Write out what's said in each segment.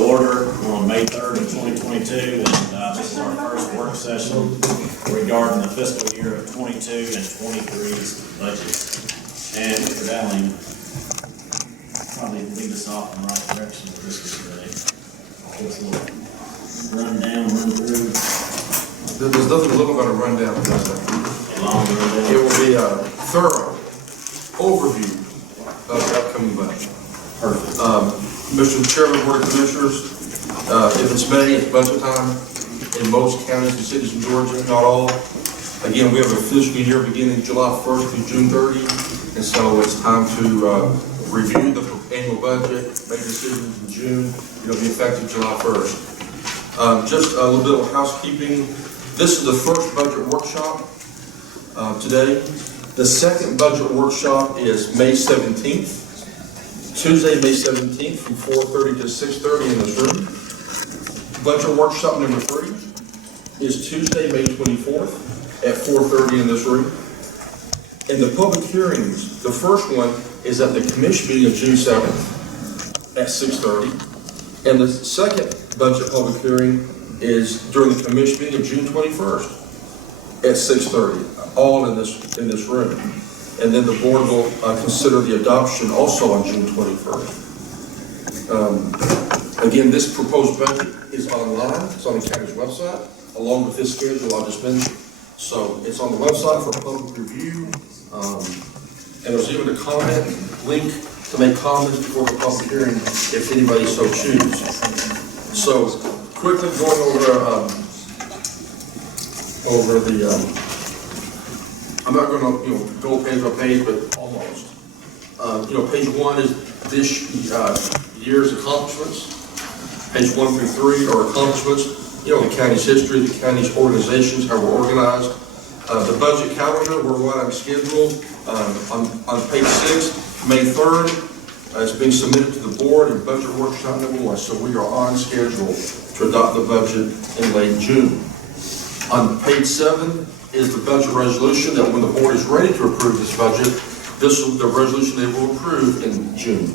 to order on May 3rd of 2022, and this is our first work session regarding the fiscal year of 22 and 23's budgets. And Mr. Dowling probably lead us off in the right direction with this today. Just a little run through. There's nothing to look about a rundown, does there? It will be a thorough overview of the upcoming budget. Perfect. Mr. Chairman, Board of Commissioners, if it's May, it's budget time in most counties and cities in Georgia, not all. Again, we have a fiscal year beginning July 1st through June 30, and so it's time to review the annual budget, make decisions in June. It'll be effective July 1st. Just a little bit of housekeeping. This is the first budget workshop today. The second budget workshop is May 17th. Tuesday, May 17th from 4:30 to 6:30 in this room. Budget workshop number 3 is Tuesday, May 24th at 4:30 in this room. And the public hearings, the first one is at the commission meeting of June 7th at 6:30. And the second budget public hearing is during the commission meeting of June 21st at 6:30, all in this room. And then the board will consider the adoption also on June 21st. Again, this proposed budget is online. It's on the county's website, along with this schedule I just mentioned. So it's on the website for public review. And there's even a comment link to make comments before the public hearing if anybody so chooses. So quickly going over the I'm not going to go page by page, but almost. Page 1 is this year's accomplishments. Page 1 through 3 are accomplishments. The county's history, the county's organizations, how we're organized. The budget calendar, we're right on schedule. On page 6, May 3rd, it's being submitted to the board in budget workshop number 1. So we are on schedule to adopt the budget in late June. On page 7 is the budget resolution that when the board is ready to approve this budget, this is the resolution they will approve in June.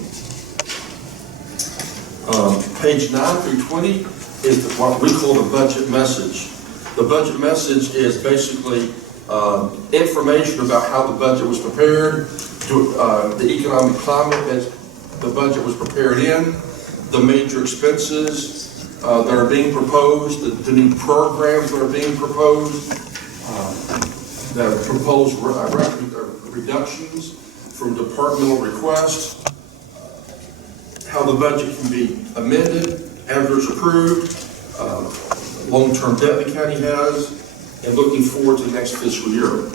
Page 9 through 20 is what we call the budget message. The budget message is basically information about how the budget was prepared, the economic climate that the budget was prepared in, the major expenses that are being proposed, the new programs that are being proposed, the proposed reductions from departmental requests, how the budget can be amended after it's approved, long-term debt the county has, and looking forward to the next fiscal year.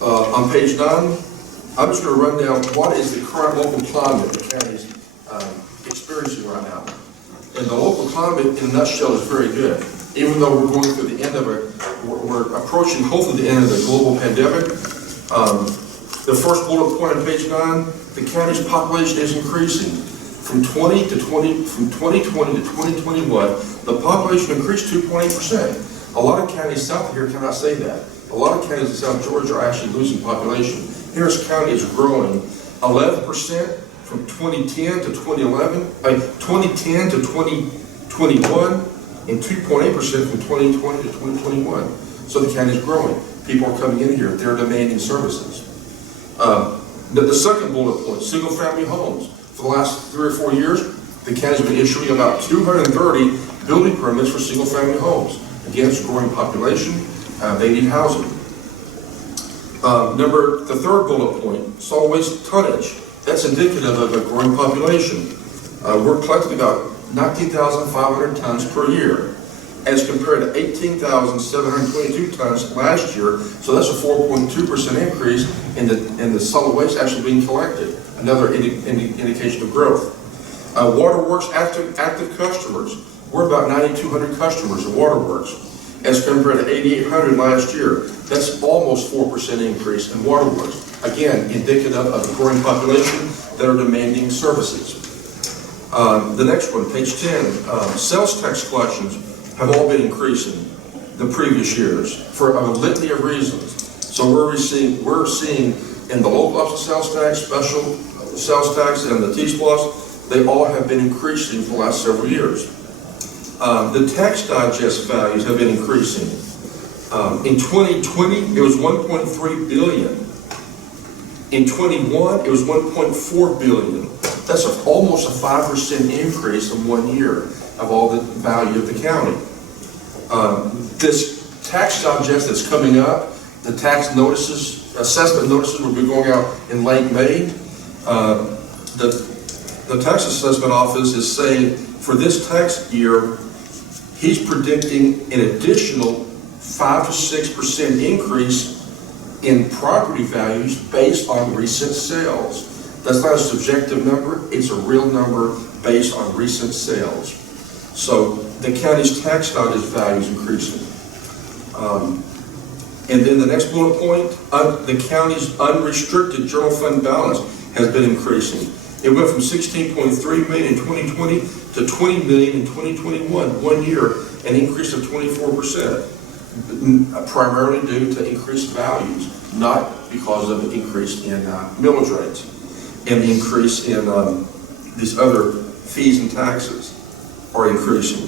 On page 9, I'm just going to run down what is the current local climate the county is experiencing right now. And the local climate, in a nutshell, is very good. Even though we're going through the end of we're approaching hopefully the end of the global pandemic. The first bullet point on page 9, the county's population is increasing. From 2020 to 2021, the population increased 2.8%. A lot of counties south of here cannot say that. A lot of counties in South Georgia are actually losing population. Harris County is growing 11% from 2010 to 2011, 2010 to 2021, and 2.8% from 2020 to 2021. So the county is growing. People are coming in here. They're demanding services. The second bullet point, single-family homes. For the last 3 or 4 years, the county has been issuing about 230 building permits for single-family homes. Again, it's a growing population. They need housing. The third bullet point, solid waste tonnage. That's indicative of a growing population. We're collecting about 19,500 tons per year, as compared to 18,722 tons last year. So that's a 4.2% increase in the solid waste actually being collected. Another indication of growth. Waterworks active customers. We're about 9,200 customers in Waterworks, as compared to 8,800 last year. That's almost 4% increase in Waterworks. Again, indicative of a growing population that are demanding services. The next one, page 10, sales tax collections have all been increasing the previous years for a litany of reasons. So we're seeing in the local option sales tax, special sales tax, and the T-Plus, they all have been increasing for the last several years. The tax digest values have been increasing. In 2020, it was 1.3 billion. In 21, it was 1.4 billion. That's almost a 5% increase in 1 year of all the value of the county. This tax digest that's coming up, the tax notices, assessment notices will be going out in late May. The tax assessment office is saying for this tax year, he's predicting an additional 5 to 6% increase in property values based on recent sales. That's not a subjective number, it's a real number based on recent sales. So the county's tax digest value is increasing. And then the next bullet point, the county's unrestricted general fund balance has been increasing. It went from 16.3 million in 2020 to 20 million in 2021, 1 year, an increase of 24%, primarily due to increased values, not because of an increase in millage rates and the increase in these other fees and taxes are increasing.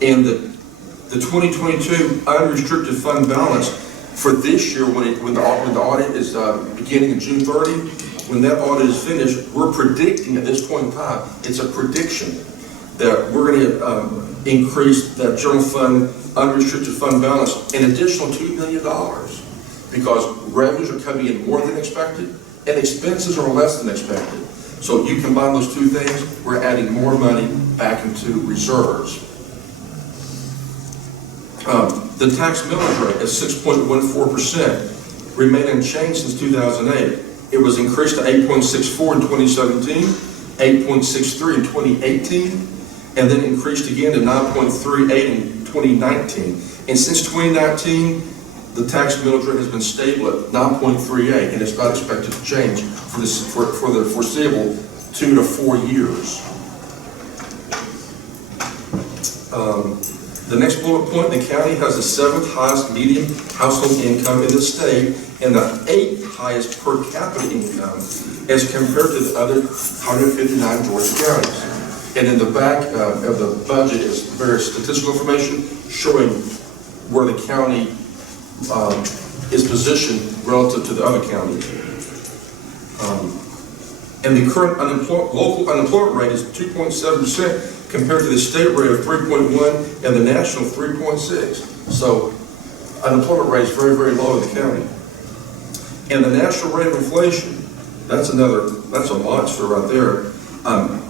And the 2022 unrestricted fund balance for this year, when the audit is beginning in June 30, when that audit is finished, we're predicting at this point in time, it's a prediction that we're going to increase that general fund, unrestricted fund balance an additional $2 million because revenues are coming in more than expected and expenses are less than expected. So you combine those two things, we're adding more money back into reserves. The tax millage rate at 6.14% remained unchanged since 2008. It was increased to 8.64 in 2017, 8.63 in 2018, and then increased again to 9.38 in 2019. And since 2019, the tax millage rate has been stable at 9.38, and it's not expected to change for the foreseeable 2 to 4 years. The next bullet point, the county has the 7th highest median household income in the state and the 8th highest per capita income as compared to the other 159 Georgia counties. And in the back of the budget is various statistical information showing where the county is positioned relative to the other counties. And the current local unemployment rate is 2.7% compared to the state rate of 3.1 and the national 3.6. So unemployment rate is very, very low in the county. And the national rate of inflation, that's a monster right there.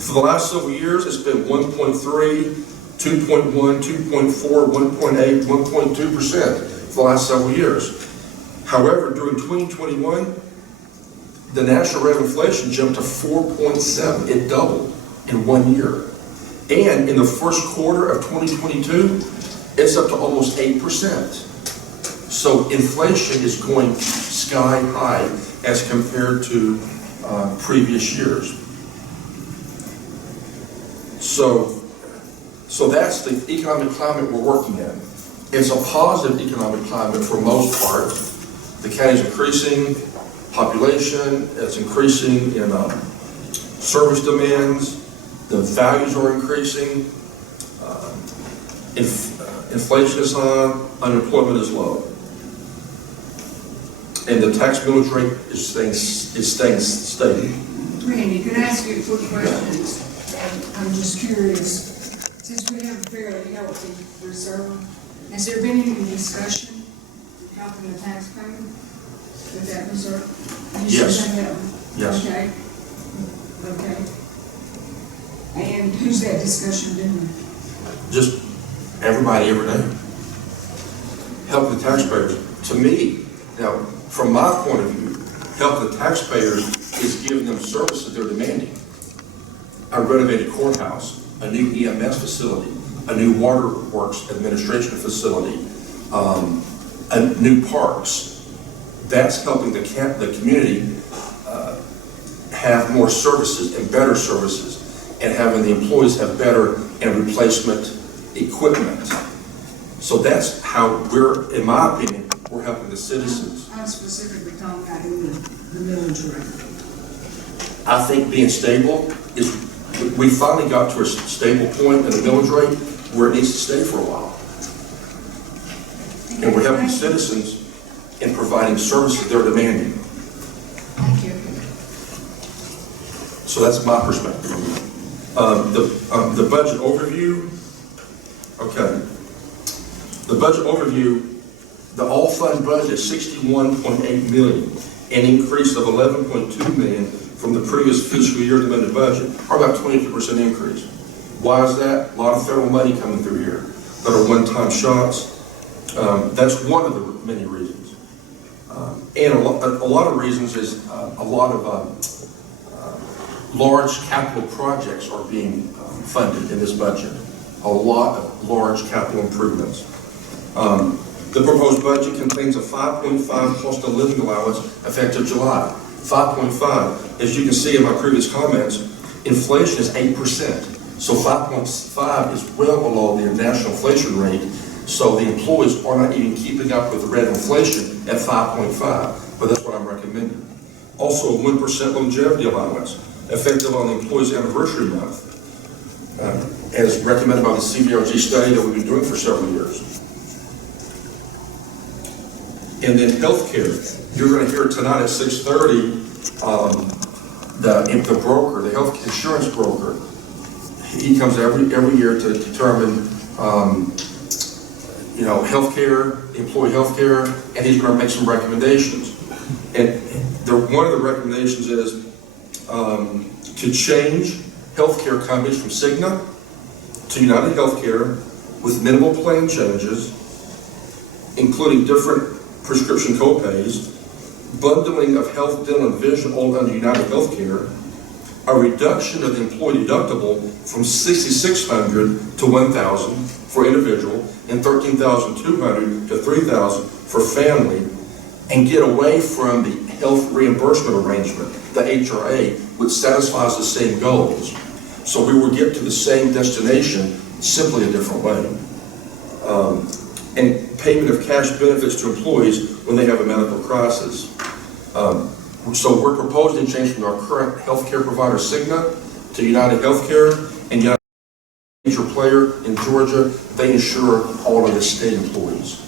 For the last several years, it's been 1.3, 2.1, 2.4, 1.8, 1.2% for the last several years. However, during 2021, the national rate of inflation jumped to 4.7. It doubled in 1 year. And in the first quarter of 2022, it's up to almost 8%. So inflation is going sky high as compared to previous years. So that's the economic climate we're working in. It's a positive economic climate for most part. The county's increasing population, it's increasing in service demands, the values are increasing, inflation is high, unemployment is low. And the tax millage rate is staying stable. Randy, could I ask you a quick question? I'm just curious, since we have a fairly healthy reserve, has there been any discussion helping the taxpayer with that reserve? Yes. Yes. Okay. Okay. And who's that discussion doing? Just everybody every day. Help the taxpayers. To me, now, from my point of view, help the taxpayers is giving them services they're demanding. A renovated courthouse, a new EMS facility, a new waterworks administration facility, new parks. That's helping the community have more services and better services, and having the employees have better and replacement equipment. So that's how in my opinion, we're helping the citizens. I'm specifically talking about the millage rate. I think being stable is we finally got to a stable point in the millage rate where it needs to stay for a while. And we're helping citizens in providing services they're demanding. Thank you. So that's my perspective. The budget overview, okay. The budget overview, the all-fund budget is $61.8 million, an increase of $11.2 million from the previous fiscal year amended budget, or about 22% increase. Why is that? A lot of federal money coming through here that are one-time shots. That's one of the many reasons. And a lot of reasons is a lot of large capital projects are being funded in this budget. A lot of large capital improvements. The proposed budget contains a 5.5 cost of living allowance effective July. 5.5. As you can see in my previous comments, inflation is 8%. So 5.5 is well below the national inflation rate. So the employees are not even keeping up with the rate of inflation at 5.5. But that's what I'm recommending. Also, a 1% longevity allowance effective on the employee's anniversary month, as recommended by the CVRG study that we've been doing for several years. And then healthcare. You're going to hear tonight at 6:30, the broker, the health insurance broker, he comes every year to determine, healthcare, employee healthcare, and he's going to make some recommendations. And one of the recommendations is to change healthcare companies from Cigna to United Healthcare with minimal plan changes, including different prescription co-pays, bundling of health, dental, and vision all under United Healthcare, a reduction of the employee deductible from $6,600 to $1,000 for individual, and $13,200 to $3,000 for family, and get away from the health reimbursement arrangement, the HRA, which satisfies the same goals. So we will get to the same destination, simply a different way. And payment of cash benefits to employees when they have a medical crisis. So we're proposing change from our current healthcare provider, Cigna, to United Healthcare, and United, a major player in Georgia. They insure all of the state employees.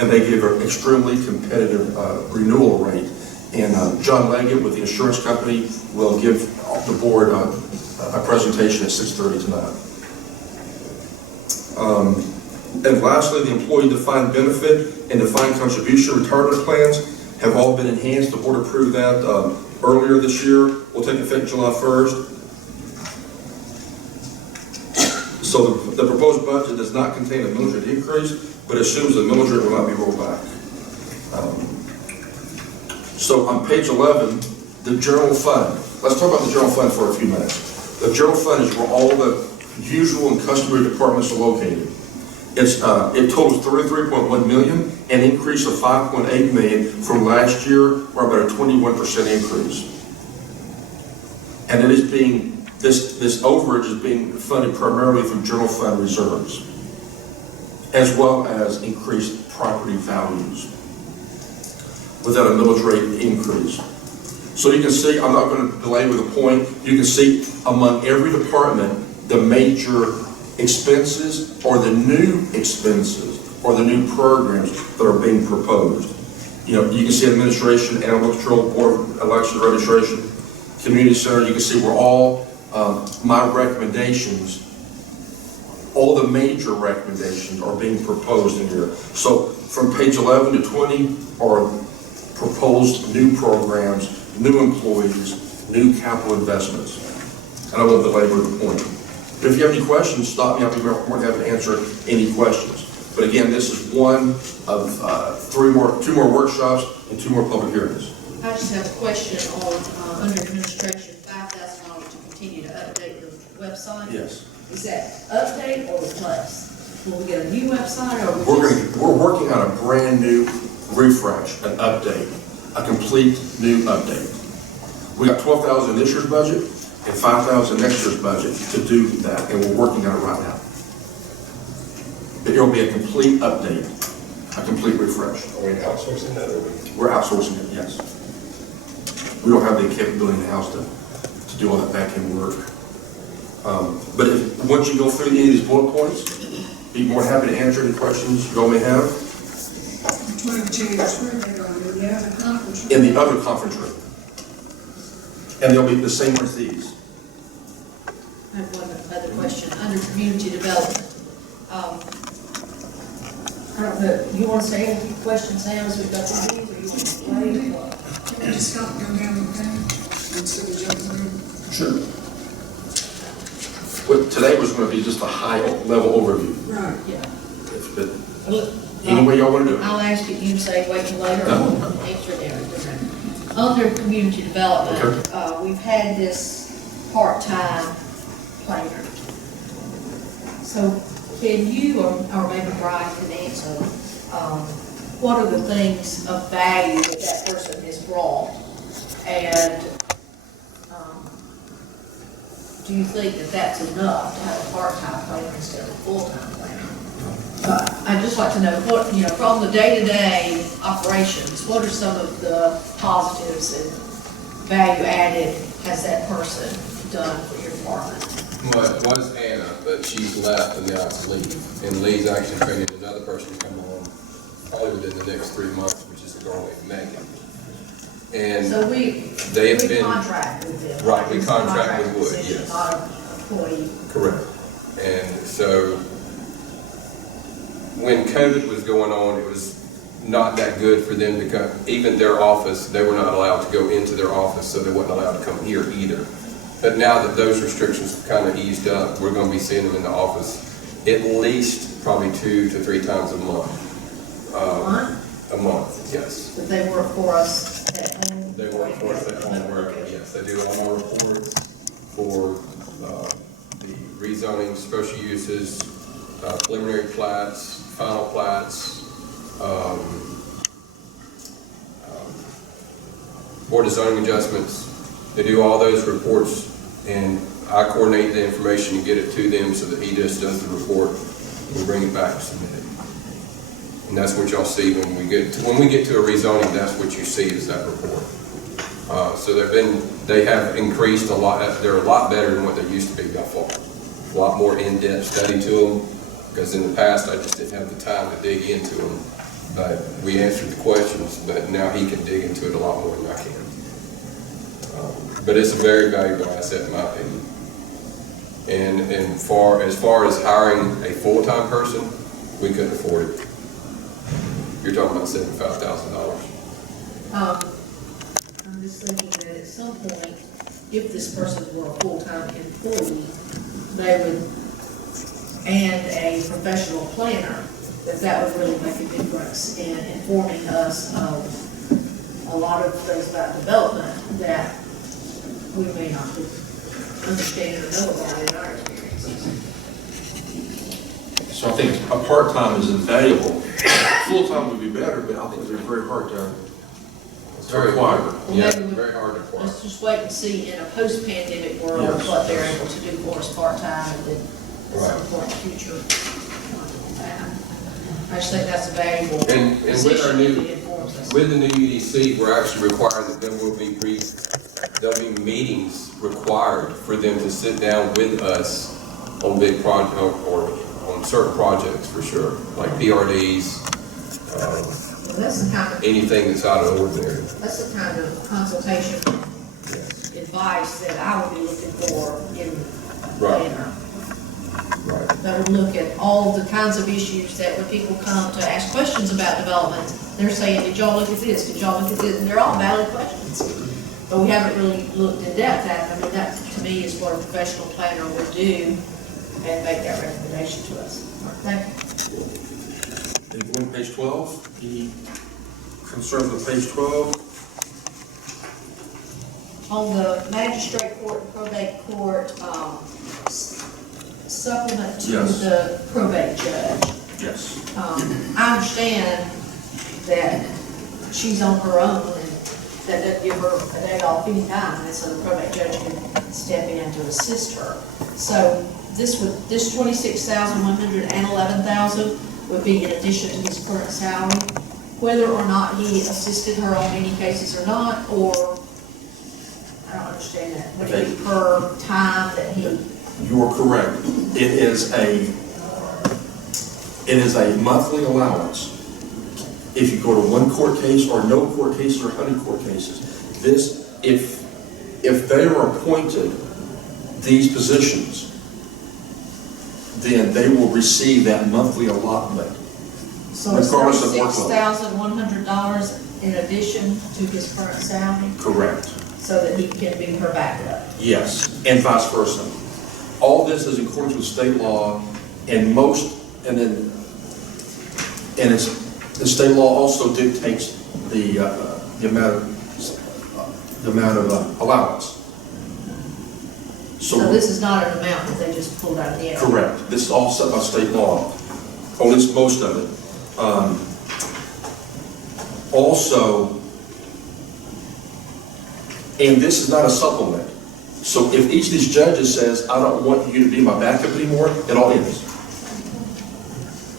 And they give an extremely competitive renewal rate. And John Leggett with the insurance company will give the board a presentation at 6:30 tonight. And lastly, the employee defined benefit and defined contribution retirement plans have all been enhanced. The board approved that earlier this year. Will take effect July 1st. So the proposed budget does not contain a millage rate increase, but assumes the millage rate will not be rolled back. So on page 11, the general fund. Let's talk about the general fund for a few minutes. The general fund is where all the usual and customary departments are located. It totals $33.1 million, an increase of $5.8 million from last year, or about a 21% increase. And it is being, this overage is being funded primarily through general fund reserves, as well as increased property values without a millage rate increase. So you can see, I'm not going to belabor the point, you can see among every department, the major expenses or the new expenses or the new programs that are being proposed. You can see administration, animal control, board of election registration, community center. You can see where all my recommendations, all the major recommendations are being proposed in here. So from page 11 to 20 are proposed new programs, new employees, new capital investments. And I won't belabor the point. But if you have any questions, stop me. I'll be more than happy to answer any questions. But again, this is one of two more workshops and 2 more public hearings. I just have a question on, under administration, $5,000 to continue to update the website. Yes. Is that update or replace? Will we get a new website or? We're working on a brand new refresh, an update, a complete new update. We got $12,000 in this year's budget and $5,000 next year's budget to do that, and we're working on it right now. It will be a complete update, a complete refresh. Are we outsourcing that, or We're outsourcing it, yes. We don't have the capability in the house to do all that back-end work. But once you go through any of these bullet points, be more than happy to answer any questions you all may have Which one of the chairs, where they are, in the other conference room? in the other conference room. And they'll be the same as these. I have one other question, under community development. I don't know, you want to say any questions now as we go through these, or you want to wait? or- Can we just stop and go down the page instead of jumping in? Sure. But today was going to be just a high-level overview. Right. Yeah. But Look, any way y'all want to do it. I'll ask you, you say wait till later, No. or answer it there. Under community development, we've had this part-time planner. So can you, or maybe Brian can answer, what are the things of value that that person has brought? And, do you think that that's enough to have a part-time planner instead of a full-time planner? I'd just like to know what, from the day-to-day operations, what are some of the positives and value added has that person done for your department? Well, it was Anna, but she's left and now it's Lee. And Lee's actually training another person to come on probably within the next 3 months, which is a girl named Megan. And So we contract with them. Right, we It's contract with Wood, position, yes. Not an employee. Correct. And so when COVID was going on, it was not that good for them to come, even their office, they were not allowed to go into their office, so they wasn't allowed to come here either. But now that those restrictions have kind of eased up, we're going to be seeing them in the office at least probably 2 to 3 times a month. A month, yes. But they work for us at home. They work for us at home, work, yes, they do all our reports for the rezoning, special uses, preliminary plats, final plats, board of zoning adjustments. They do all those reports, and I coordinate the information and get it to them so that he just does the report, and we bring it back and submit it. And that's what y'all see when we get to a rezoning. That's what you see is that report. So they have increased a lot. They're a lot better than what they used to be by far. A lot more in-depth study to them, because in the past I just didn't have the time to dig into them. But we answered the questions, but now he can dig into it a lot more than I can. But it's a very valuable asset in my opinion. And as far as hiring a full-time person, we couldn't afford it. You're talking about $75,000. I'm just thinking that at some point, if this person were a full-time employee, they would, and a professional planner, that would really make a difference in informing us of a lot of things about development that we may not understand or know about in our experiences. So I think a part-time is invaluable. Full-time would be better, but I think they're very hard to acquire. Well, Yeah, maybe very hard to acquire. let's just wait and see in a post-pandemic world Yes. what they're able to do for us part-time, and then at some Right. point in the future. I just think that's a valuable And with our position new, if it informs us. with the new UDC, we're actually requiring that there'll be meetings required for them to sit down with us on big project or on certain projects for sure, like PRDs, Well, that's the kind of, anything that's out of the ordinary. that's the kind of consultation Yes. advice that I would be looking for in the Right. planner. Right. That would look at all the kinds of issues that when people come to ask questions about development, they're saying, did y'all look at this, did y'all look at this, and they're all valid questions. But we haven't really looked in depth at them. I mean, that to me is what a professional planner would do and make that recommendation to us. Thank you. Anyone, page 12? Any concerns with page 12? On the magistrate court and probate court, supplement to Yes. the probate judge. Yes. I understand that she's on her own and that doesn't give her a day off any time, and so the probate judge can step in to assist her. So this 26,100 and 11,000 would be in addition to his current salary, whether or not he assisted her on any cases or not, or, I don't understand that, would it be per time that he You are correct. It is a monthly allowance. If you go to one court case or no court cases or 100 court cases, if they are appointed these positions, then they will receive that monthly allotment. So it's Regardless of workload. $36,100 in addition to his current salary, Correct. so that he can be her backup. Yes, and vice versa. All this is in accordance with state law, and the state law also dictates the amount of allowance. So this is not an amount that they just pulled out of the air. Correct. This is all set by state law, or at least most of it. Also, and this is not a supplement. So if each of these judges says, I don't want you to be my backup anymore, it all ends.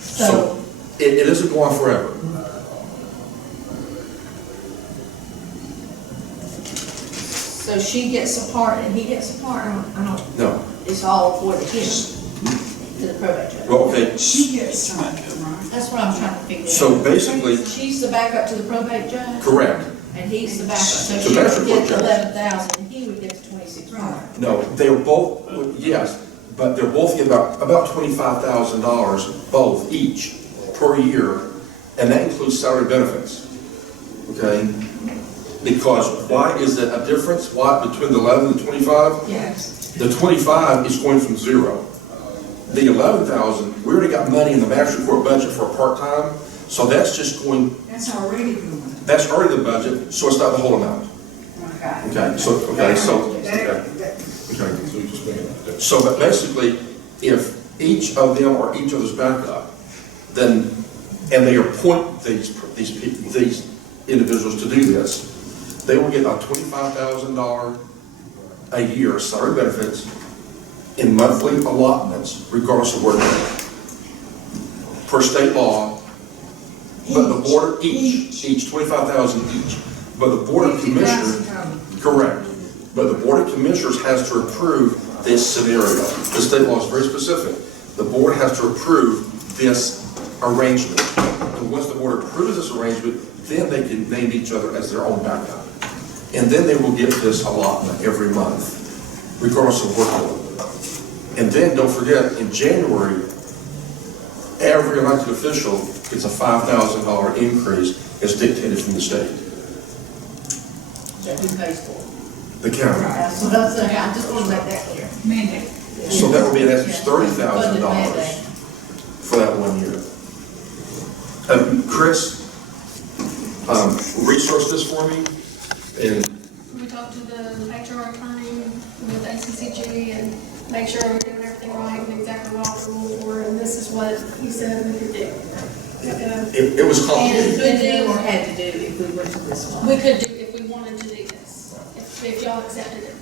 So it isn't going on forever. So she gets a part and he gets a part, I don't, No. it's all for the him, to the probate judge. Well, okay. She gets some, right? That's what I'm trying to figure out. So basically, She's the backup to the probate judge, correct. and he's the backup, so To she master would court get judge. 11,000, and he would get 26,000. No, they're both, yes, but they're both getting about $25,000 both each per year, and that includes salary benefits. Okay? Because why is it a difference? Why between the 11 and 25? Yes. The 25 is going from zero. The 11,000, we already got money in the master court budget for a part-time, so that's just going, That's already going. that's already the budget, so it's not the whole amount. Okay, so. So, but basically, if each of them or each other's backup, then, and they appoint these individuals to do this, they will get a $25,000 a year salary benefits in monthly allotments, regardless of where they're at. Per state law, but the board, each 25,000 each. But the board of commissioners, correct. But the board of commissioners has to approve this scenario. The state law is very specific. The board has to approve this arrangement. And once the board approves this arrangement, then they can name each other as their own backup. And then they will get this allotment every month, regardless of workload. And then, don't forget, in January, every elected official gets a $5,000 increase as dictated from the state. So who pays for it? The county. That's what I'm saying, I just want to make that clear. Mandate. So that would be in essence Funded $30,000 mandate. for that 1 year. Chris, resource this for me, and We talked to the HR attorney with ACCG and make sure we're doing everything right and exactly what all the rules were, and this is what he said we could do. it was complicated. Could do or had to do if we went to this one. We could do if we wanted to do this, if y'all accepted it.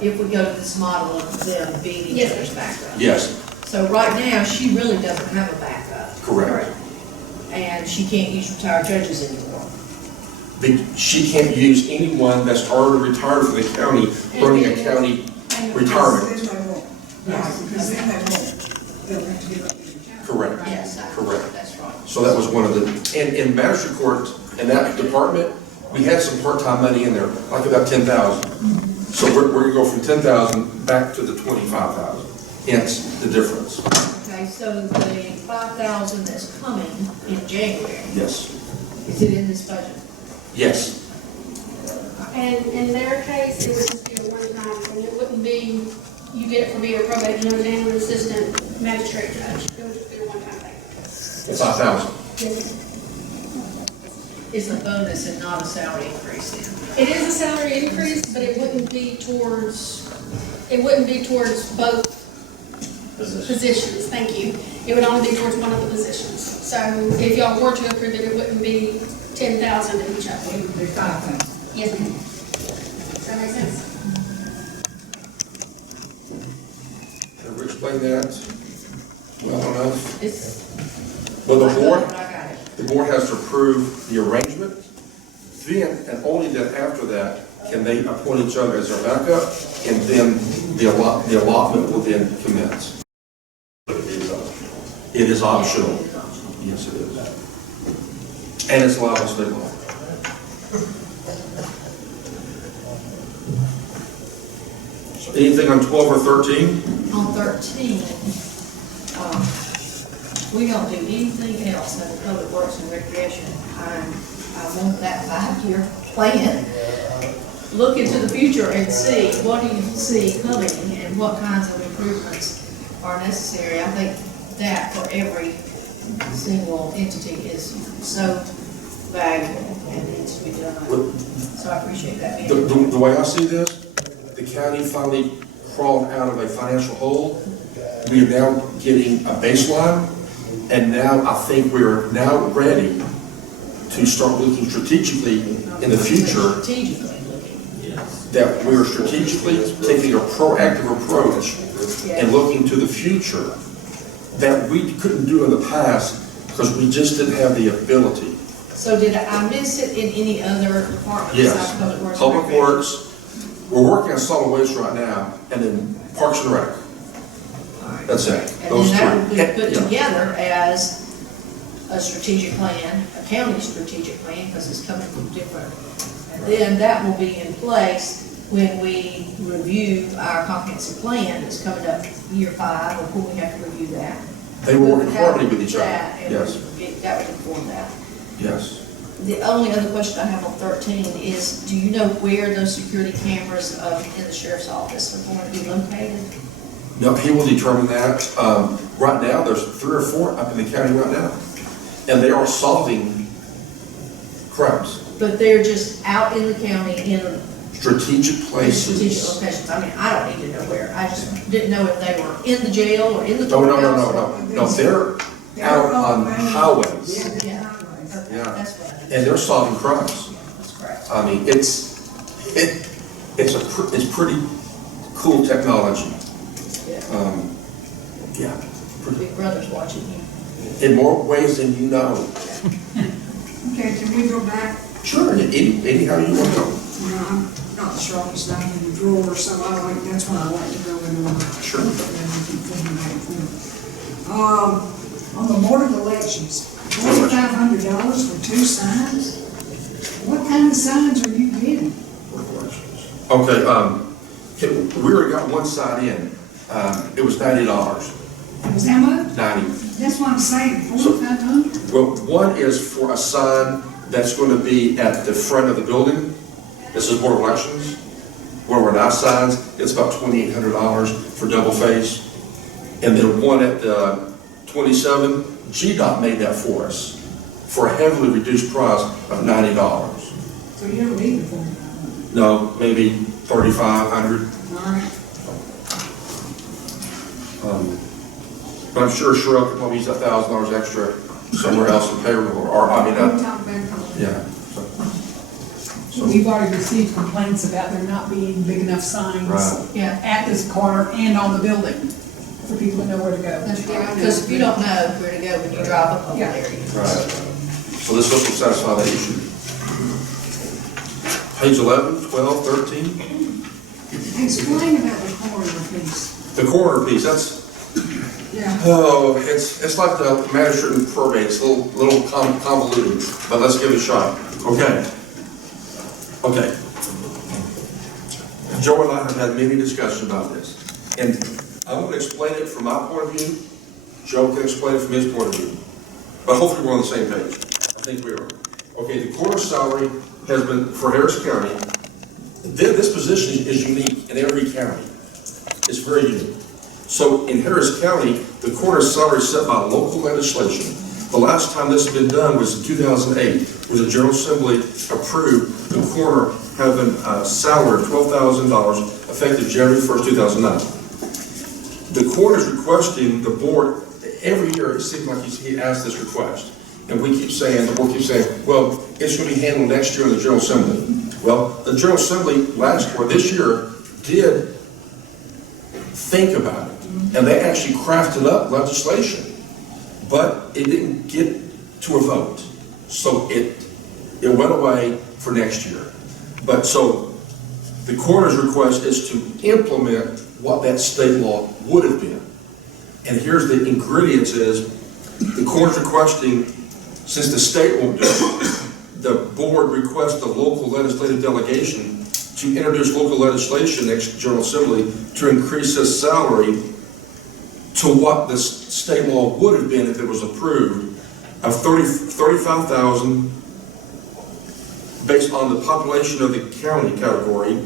If we go to this model of them being each Yes. other's backup. Yes, So right now, she really doesn't have a backup. correct. And she can't use retired judges anymore. She can't use anyone that's already retired from the county, earning a county retirement. Then they won't. Right, because then they won't. They'll have to give up their job. Correct. Yes, Correct. that's right. So that was one of the, and in master court, in that department, we had some part-time money in there, like about 10,000. So we're gonna go from 10,000 back to the 25,000, hence the difference. Okay, so the 5,000 that's coming in January, Yes, is it in this budget? yes, And in their case, it would just be a one-time thing, it wouldn't be, you get it for being a probate judge and an assistant magistrate judge, it would just be a one-time thing. 5,000. It's a bonus and not a salary increase then? It is a salary increase, but it wouldn't be towards both positions, thank you. It would only be towards one of the positions. So if y'all were to approve it, it wouldn't be 10,000 in each of them. It would be 5,000. Yes, ma'am. Does that make sense? Can we explain that well enough? It's. Well, the I board, got it. the board has to approve the arrangement, then, and only then after that, and they appoint each other as their backup, and then the allotment will then commence. It is optional. Yes, it is. And it's allowed by state law. So anything on 12 or 13? On 13, we don't do anything else in the Public Works and Recreation. I want that 5-year plan. Look into the future and see, what do you see coming and what kinds of improvements are necessary. I think that for every single entity is so valuable and needs to be done. So I appreciate that. The way I see this, the county finally crawled out of a financial hole. We are now getting a baseline, and now I think we're now ready to start looking strategically in the future, that we are strategically taking a proactive approach and looking to the future that we couldn't do in the past because we just didn't have the ability. So did I miss it in any other department besides Public Works? Public Works, we're working on solid waste right now, and then Parks and Rec. That's it. And Those then that three. will be put together as a strategic plan, a county strategic plan, because it's coming from different. And then that will be in place when we review our comprehensive plan that's coming up year 5, or when we have to review that. They will work in harmony with each other. That, and Yes, that would inform that. yes. The only other question I have on 13 is, do you know where those security cameras in the sheriff's office are going to be located? No, he will determine that. Right now, there's 3 or 4 up in the county right now, and they are solving crimes. But they're just out in the county in Strategic places. strategic locations. I mean, I don't need to know where. I just didn't know if they were in the jail or in the No, courthouse. no, they're out on highways, Yeah, okay, Yeah. that's what I did. and they're solving crimes. That's correct. I mean, it's pretty cool technology. Yeah. Yeah, Big Brother's watching you. in more ways than you know. Okay, can we go back? Sure, anyhow you want to go. You know, I'm not the sharpest knife in the drawer, so that's why I like to go in order. Sure. On the board of elections, $4,500 for 2 signs? What kind of signs are you getting? Okay, we already got one side in. It was $90. Was how much? 90. That's what I'm saying, 4,500? Well, one is for a sign that's going to be at the front of the building. This is Board of Elections. One of our nice signs, it's about $2,800 for double face. And then one at the 27, GDOT made that for us for a heavily reduced price of $90. So you don't need the 4,500? No, maybe $3,500. All right. But I'm sure Cheryl could probably use $1,000 extra somewhere else in payroll, or, yeah. We've already received complaints about there not being big enough signs Right. Yeah. at this corner and on the building for people to know where to go. That's right, because if you don't know where to go when you drive up over Yeah. there. Right. So this will satisfy that issue. Page 11, 12, 13. Explain about the corner piece. The corner piece, that's, Yeah. oh, it's like the magistrate and probate, it's a little convoluted, but let's give it a shot. Okay. Joe and I have had many discussions about this, and I want to explain it from my point of view. Joe can explain it from his point of view, but hopefully we're on the same page. I think we are. Okay, the coroner's salary has been, for Harris County, this position is unique in every county. It's very unique. So in Harris County, the coroner's salary is set by local legislation. The last time this has been done was in 2008, where the General Assembly approved the coroner having a salary of $12,000 effective January 1st, 2009. The coroner is requesting the board, every year it seems like he asks this request. And we keep saying, the board keeps saying, well, it's going to be handled next year in the General Assembly. Well, the General Assembly this year did think about it. And they actually crafted up legislation, but it didn't get to a vote. So it went away for next year. But so The coroner's request is to implement what that state law would have been. And here's the ingredients is, the coroner's requesting, since the state won't do it, the board requests the local legislative delegation to introduce local legislation next General Assembly to increase his salary to what the state law would have been if it was approved, of $35,000 based on the population of the county category,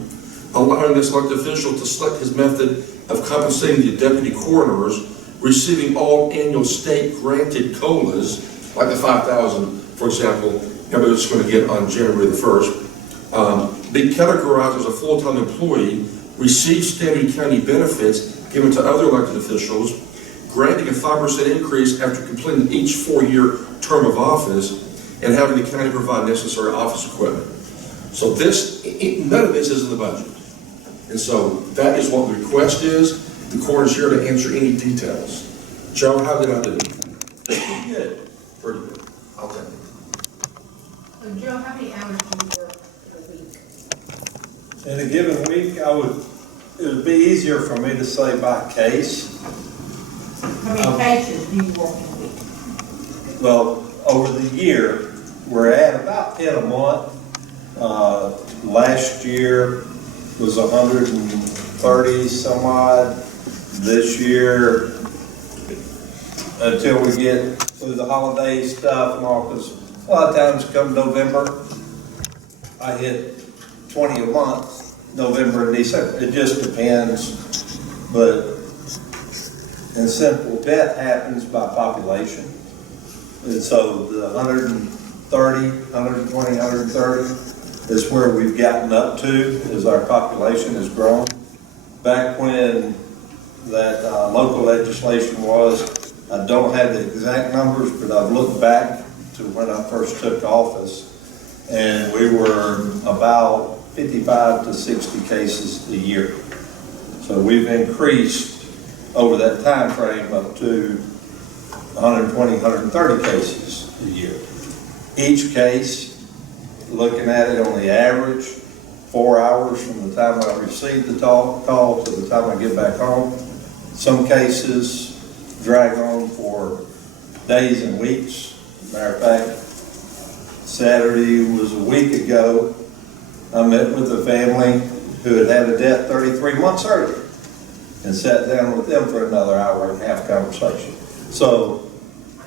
allowing this elected official to select his method of compensating the deputy coroners, receiving all annual state granted COLAs, like the 5,000, for example, everybody's going to get on January the 1st, be categorized as a full-time employee, receive standard county benefits given to other elected officials, granting a 5% increase after completing each 4-year term of office, and having the county provide necessary office equipment. So this, none of this is in the budget. And so that is what the request is. The coroner's here to answer any details. Joe, how did I do? Pretty good. Pretty good. I'll take it. So Joe, how many hours do you work in a week? In a given week, it would be easier for me to say by case. How many cases do you work in a week? Well, over the year, we're at about 10 a month. Last year was 130 some odd. This year, until we get through the holiday stuff and all, because a lot of times come November, I hit 20 a month, November and December. It just depends. But in simple, death happens by population. And so the 130, 120, 130 is where we've gotten up to as our population has grown. Back when that local legislation was, I don't have the exact numbers, but I've looked back to when I first took office, and we were about 55 to 60 cases a year. So we've increased over that time frame up to 120, 130 cases a year. Each case, looking at it on the average, 4 hours from the time I receive the call to the time I get back home. Some cases drag on for days and weeks. Matter of fact, Saturday was a week ago, I met with a family who had had a death 33 months earlier and sat down with them for another hour and a half conversation. So,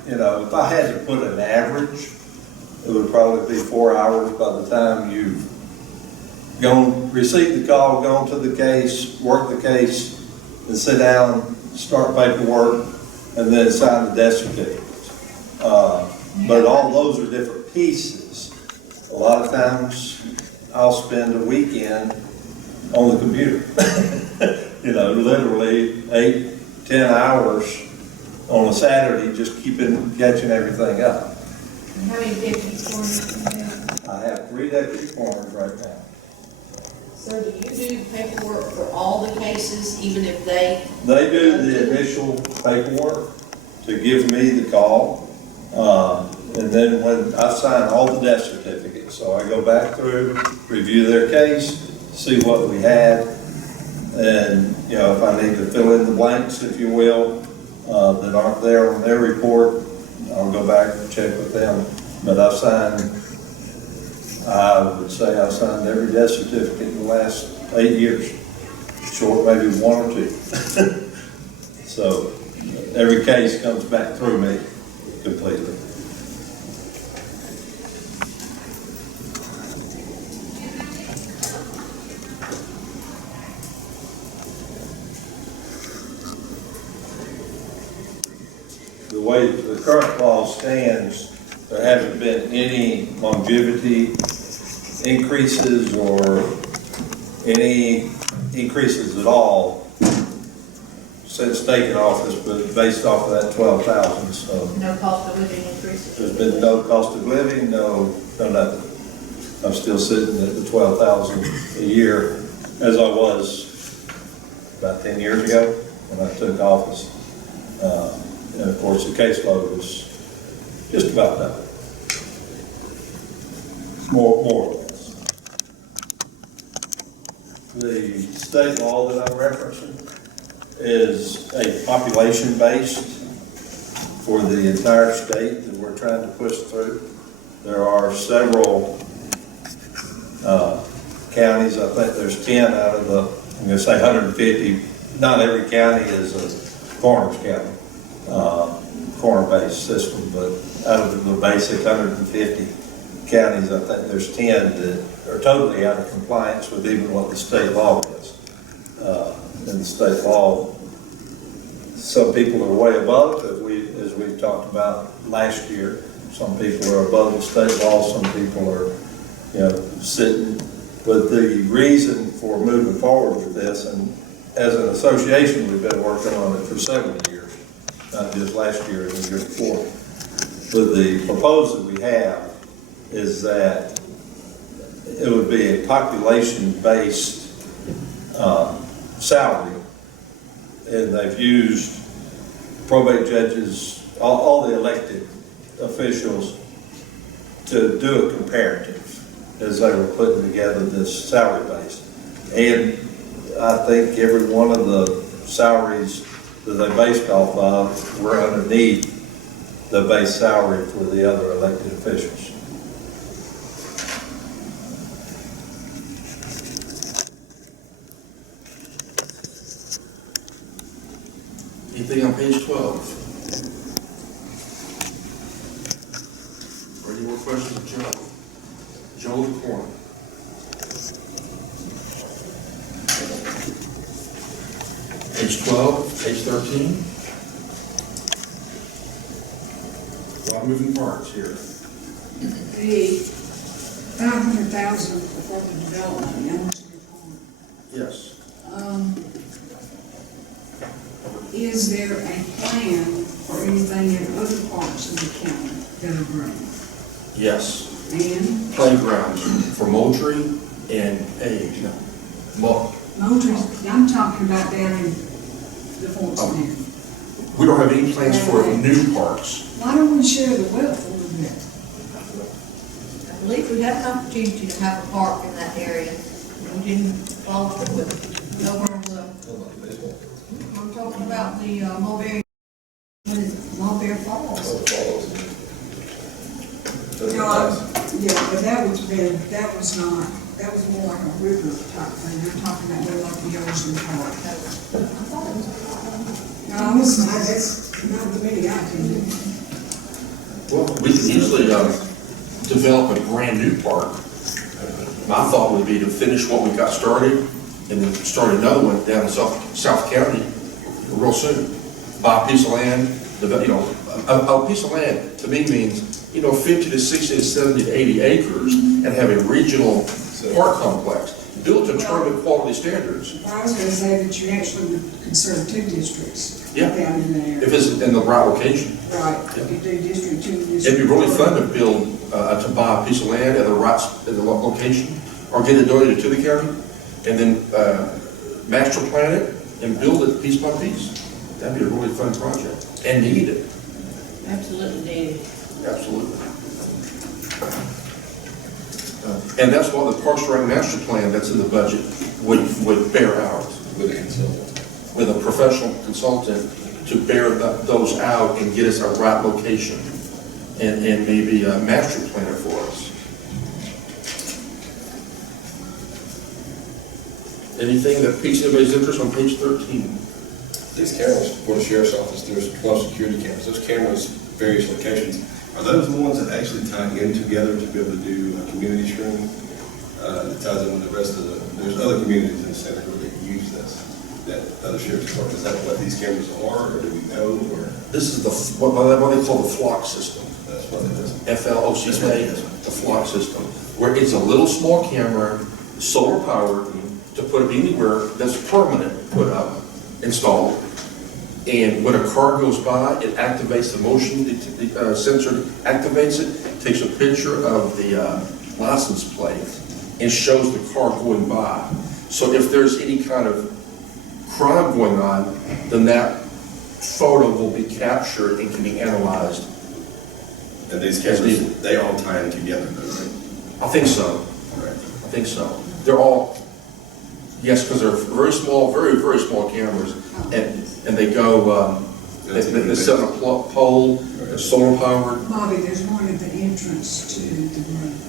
you know, if I had to put an average, it would probably be 4 hours by the time you've received the call, gone to the case, worked the case, and sit down, start paperwork, and then sign the death certificates. But all those are different pieces. A lot of times, I'll spend a weekend on the computer. You know, literally 8, 10 hours on a Saturday, just catching everything up. And how many deputy coroners do you have? I have 3 deputy coroners right now. So do you do paperwork for all the cases, even if they? They do the initial paperwork to give me the call. And then when I sign all the death certificates, so I go back through, review their case, see what we had, and, you know, if I need to fill in the blanks, if you will, that aren't there on their report, I'll go back and check with them. But I would say I've signed every death certificate in the last 8 years, short maybe 1 or 2. So every case comes back through me completely. The way the current law stands, there haven't been any longevity increases or any increases at all since taking office, but based off of that 12,000. So No cost of living increases? there's been no cost of living, no nothing. I'm still sitting at the 12,000 a year as I was about 10 years ago when I took office. And of course, the caseload was just about that. More or less. the state law that I'm referencing is a population-based for the entire state that we're trying to push through. There are several counties, I think there's 10 out of the, I'm gonna say 150. Not every county is a coroner's county, coroner-based system, but out of the basic 150 counties, I think there's 10 that are totally out of compliance with even what the state law is. And the state law, some people are way above, as we talked about last year. Some people are above the state law, some people are, sitting. But the reason for moving forward with this, and as an association, we've been working on it for several years, not just last year and the year before. But the proposal we have is that it would be a population-based salary, and they've used probate judges, all the elected officials, to do a comparative as they were putting together this salary base. And I think every one of the salaries that they based off of were underneath the base salary for the other elected officials. Anything on page 12? Or any more questions of Joe? Joe the corner. Page 12, page 13. A lot of moving parts here. The 500,000 for the development, you know, Yes. is there a plan for anything in other parts of the county that are growing? Yes. And Playgrounds for Moultrie and Page. Moultrie, I'm talking about down in the Fort Smith. We don't have any plans for new parks. Why don't we share the wealth a little bit? I believe we had an opportunity to have a park in that area. We didn't follow through with it. Over on the, I'm talking about the Mulberry Falls. Yeah, but that was more like a river type thing. They're talking about more like the ocean park. No, it's not, that's not the way I can. Well, we could easily develop a brand new park. My thought would be to finish what we got started and then start another one down in South County real soon. Buy a piece of land, a piece of land to me means, 50 to 60 to 70 to 80 acres and have a regional park complex built to determine quality standards. I was gonna say that you actually would consider 2 districts. Yeah. Down in there. If it's in the right location. Right, if you do District 2, District. It'd be really fun to build, to buy a piece of land at the location, or get it donated to the county, and then master plan it and build it piece by piece. That'd be a really fun project, and needed. Absolutely needed. Absolutely. And that's why the Parks and Rec master plan that's in the budget would bear out. With a professional consultant to bear those out and get us a right location and maybe a master planner for us. Anything that piques anybody's interest on page 13? These cameras for the sheriff's office, there's 12 security cameras. Those cameras, various locations, are those the ones that actually tie in together to be able to do a community stream? That ties in with the rest of there's other communities in the center where they use this, that other sheriff's department. Is that what these cameras are, or do we know, or? This is what they call the flock system. That's what it is. FLOCK, the flock system, where it's a little small camera, solar powered, to put up anywhere that's permanent, put up, installed. And when a car goes by, it activates the motion sensor, activates it, takes a picture of the license plate, and shows the car going by. So if there's any kind of crime going on, then that photo will be captured and can be analyzed. And these cameras, they all tie in together, though, right? I think so. Right. I think so. They're all Yes, because they're very small, very, very small cameras, and they go, they set on a pole, they're solar powered. Bobby, there's one at the entrance to the room.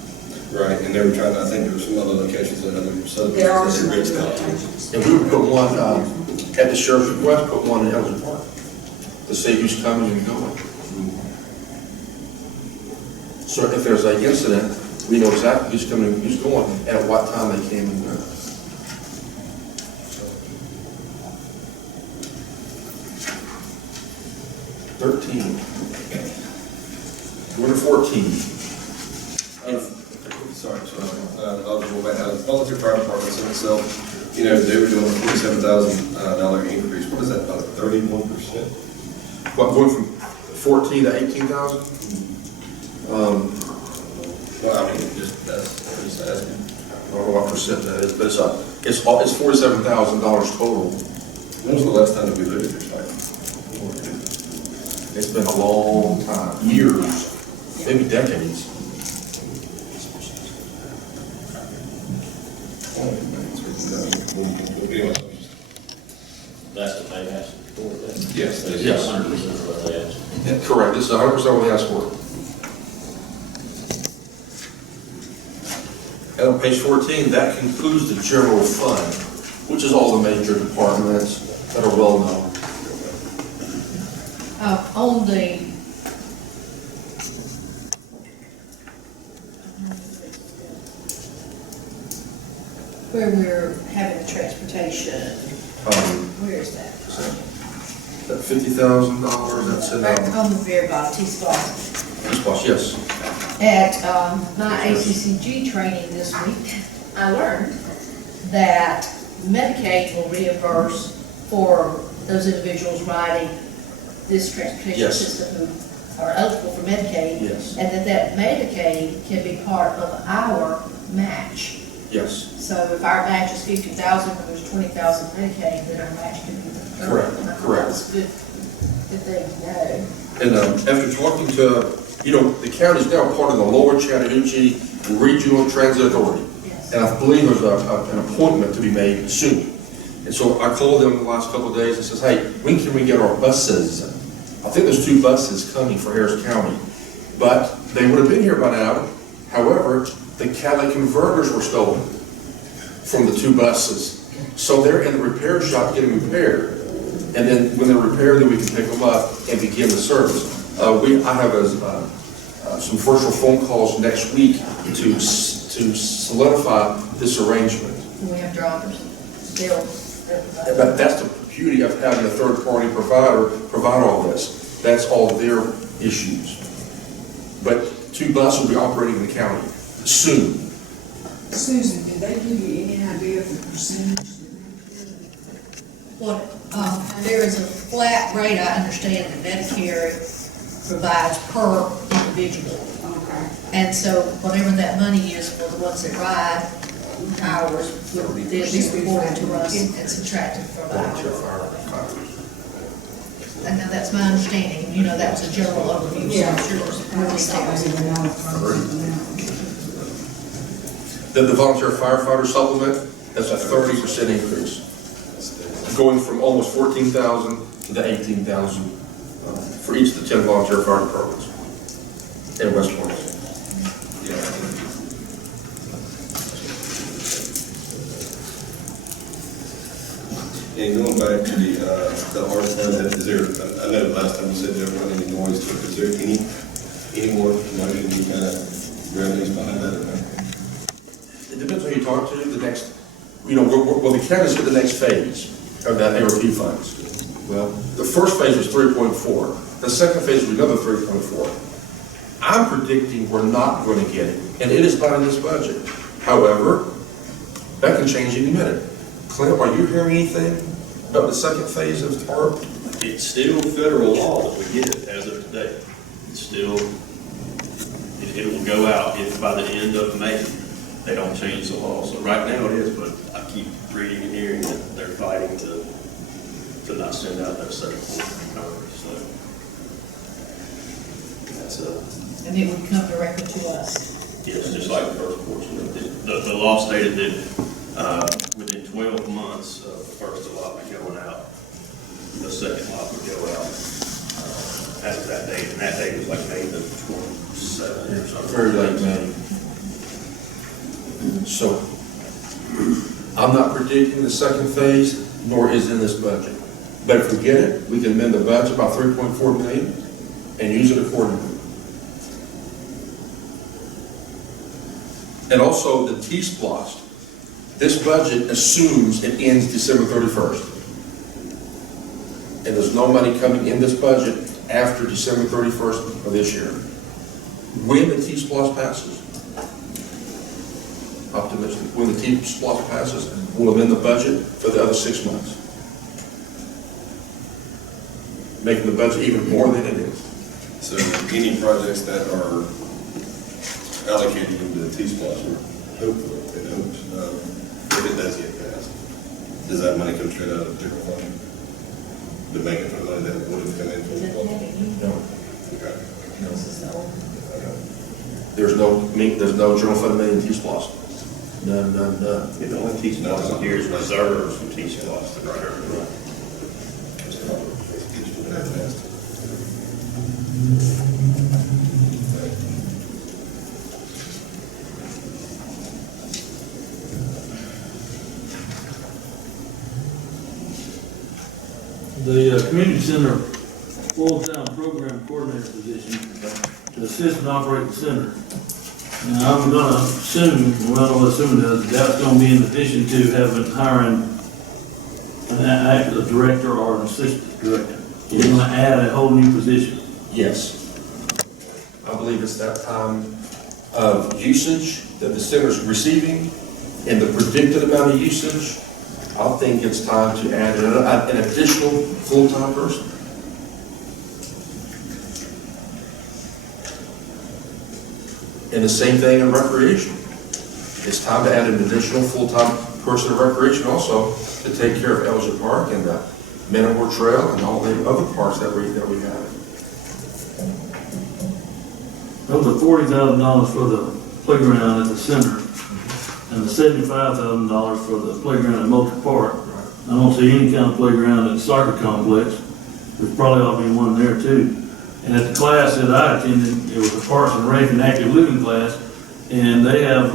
Right, and they were trying, I think there were some other locations that other There are subdivisions some that reached out to. locations. And we would put one, at the sheriff's request, put one in Elgin Park, to see who's coming and going. So if there's an incident, we know exactly who's coming and who's going, and at what time they came and went. 13. Go to 14. Sorry, I'll go back now. The volunteer fire departments in itself, you know, they were doing a $47,000 increase. What is that, about 31%? What, going from 14 to 18,000? Well, I mean, that's asking. I don't know what percent that is, but it's $47,000 total. When was the last time that we looked at this type? It's been a long time, years, maybe decades. That's what they asked for, then. Yes, they did. Yes. 100% what they asked. Correct, this is 100% what they asked for. And on page 14, that concludes the general fund, which is all the major departments that are well known. On the where we're having the transportation, where is that? That $50,000, that's in, On the very bottom, T-spot. yes. At my ACCG training this week, I learned that Medicaid will reimburse for those individuals riding this transportation Yes. system who are eligible for Medicaid. Yes. And that Medicaid can be part of our match. Yes, So if our match is 50,000, and there's 20,000 Medicaid, then our match can be. Correct, correct. That's good thing to know. and after talking to, the county is now part of the Lower Chattahoochee Regional Transit Authority. Yes. And I believe there's an appointment to be made soon. And so I called them the last couple of days and says, hey, when can we get our buses? I think there's 2 buses coming for Harris County, but they would have been here by now. However, the catalytic converters were stolen from the 2 buses. So they're in the repair shop getting repaired. And then when they're repaired, then we can pick them up and begin the service. I have some virtual phone calls next week to solidify this arrangement. Do we have drivers? Still. But that's the beauty of having a third-party provider provide all this. That's all their issues. But 2 buses will be operating in the county soon. Susan, did they give you any idea of the percentage? What, there is a flat rate, I understand, that Medicare provides per individual. Okay. And so whatever that money is for the ones that ride, hours, will then be reported to us and subtracted from Volunteer our. firefighters. And now that's my understanding, that was a general overview, so I'm sure there's more details. Then the volunteer firefighter supplement, that's a 30% increase. Going from almost 14,000 to 18,000 for each of the 10 volunteer fire departments in West Point. And going back to the art permit, is there, I know last time you said there wasn't any noise, but is there any more money, any kind of revenues behind that? It depends who you talk to, the next, well, the county's at the next phase of that ARP funds. Well, the first phase was 3.4. The second phase was another 3.4. I'm predicting we're not going to get it, and it is not in this budget. However, that can change any minute. Clint, are you hearing anything about the second phase of TARP? It's still federal law that we get it as of today. It's still, it will go out if by the end of May, they don't change the law. So right now it is, but I keep reading and hearing that they're fighting to not send out that second one from Congress. So that's And it would come directly to us. yes, just like the first portion. The law stated that within 12 months of the first allotment going out. The second lot would go out after that date, and that date was like May the 27th or something. Very late, May. So, I'm not predicting the second phase, nor is in this budget. But if we get it, we can amend the budget by 3.4 million and use it accordingly. And also the T-Splosh. This budget assumes it ends December 31st. And there's no money coming in this budget after December 31st of this year. When the T-Splosh passes, optimistic, when the T-Splosh passes, we'll amend the budget for the other 6 months. Making the budget even more than it is. So any projects that are allocated into the T-Splosh, hopefully, if it does get passed, does that money come straight out of the general fund? The bank for the money that would have come in from the fund? No. Okay. There's no general fund money in T-Splosh. None. The only T-Splosh here is reserves from T-Splosh. The community center full-time program coordinator position to assist and operate the center. And I'm gonna assume, well, I'm assuming that's gonna be in addition to hiring a director or an assistant director. You're gonna add a whole new position. Yes. I believe it's that time of usage that the center's receiving and the predicted amount of usage. I think it's time to add an additional full-time person. And the same thing in recreation. It's time to add an additional full-time person in recreation also to take care of Elgin Park and the Manowar Trail and all the other parks that we have. Of the $40,000 for the playground at the center and the $75,000 for the playground at Moultrie Park, I don't see any kind of playground at the soccer complex. There's probably ought to be one there too. And at the class that I attended, it was a Parks and Rec and Active Living class, and they have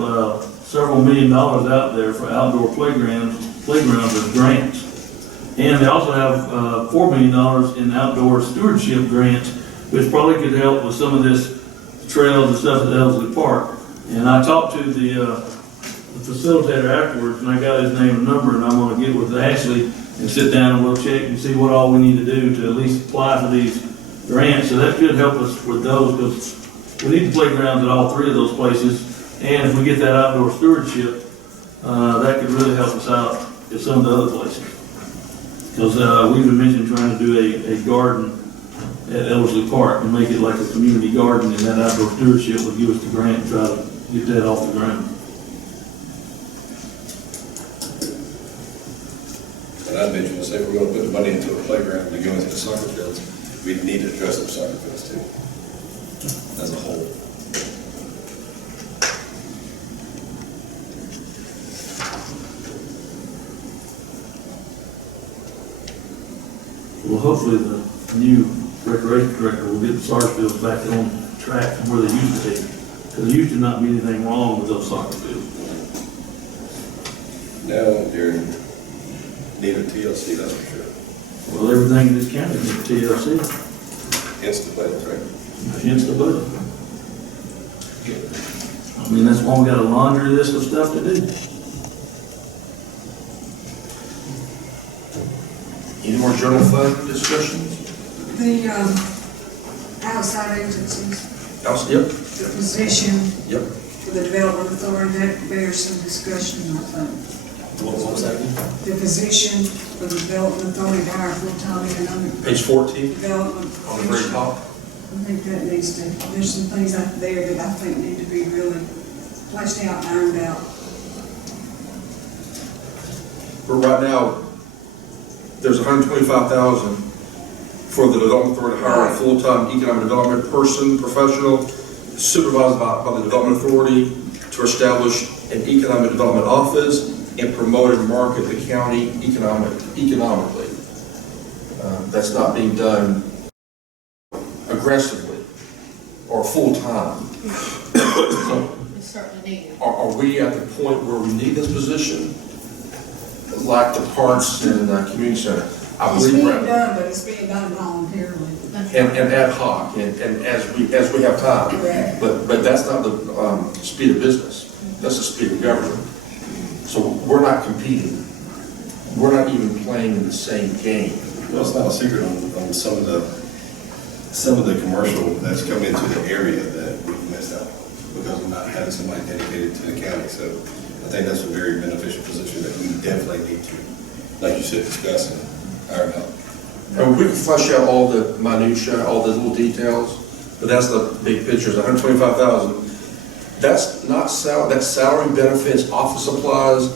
several $1 million out there for outdoor playgrounds as grants. And they also have $4 million in outdoor stewardship grants, which probably could help with some of this trails and stuff at Elsley Park. And I talked to the facilitator afterwards, and I got his name and number, and I'm going to get with Ashley and sit down and we'll check and see what all we need to do to at least apply for these grants. So that could help us with those, because we need the playgrounds at all three of those places. And if we get that outdoor stewardship, that could really help us out at some of the other places. Because we've been mentioning trying to do a garden at Elsley Park and make it like a community garden, and that outdoor stewardship would give us the grant and try to get that off the ground. And I mentioned, say if we're going to put the money into a playground to go into the soccer fields, we need to address those soccer fields too, as a whole. Well, hopefully the new recreation director will get the soccer fields back on track from where they used to be. Because there used to not be anything wrong with those soccer fields. Now, you're need a TLC, that's for sure. Well, everything in this county is TLC. Hence the budget, right? Hence the budget. I mean, that's why we got a laundry list of stuff to do. Any more general fund discussions? The outside agencies, Yep. the position Yep. for the development authority, that bears some discussion, I think. What was that again? The position for the development authority to hire full-time economic Page 14 development. on the very top. I think that needs to, there's some things out there that I think need to be really fleshed out, ironed out. But right now, there's $125,000 for the development authority to hire a full-time economic development person, professional, supervised by the development authority to establish an economic development office and promote and market the county economically. That's not being done aggressively or full-time. So, It's certainly needed. are we at the point where we need this position? Like the parks and community center? I It's believe being we're- done, but it's being done voluntarily. and ad hoc, and as we have time. Correct. But that's not the speed of business, that's the speed of government. So we're not competing, we're not even playing in the same game. Well, it's not a secret on some of the commercial that's come into the area that we've missed out because of not having somebody dedicated to the county. So I think that's a very beneficial position that we definitely need to, like you said, discuss and iron out. And we can flesh out all the minutia, all the little details, but that's the big picture, is $125,000. That's not that's salary, benefits, office supplies,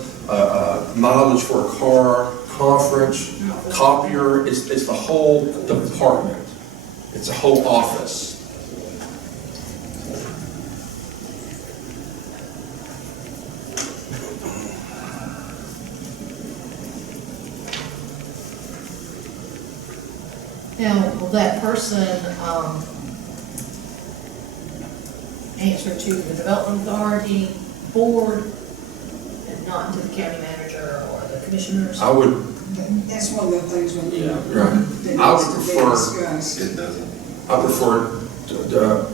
mileage for a car, conference, copier, it's the whole department. It's a whole office. Now, will that person, answer to the development authority, board, and not to the county manager or the commissioners? I would, That's one of the things we need. right, That I needs would to be prefer, discussed. It doesn't. I prefer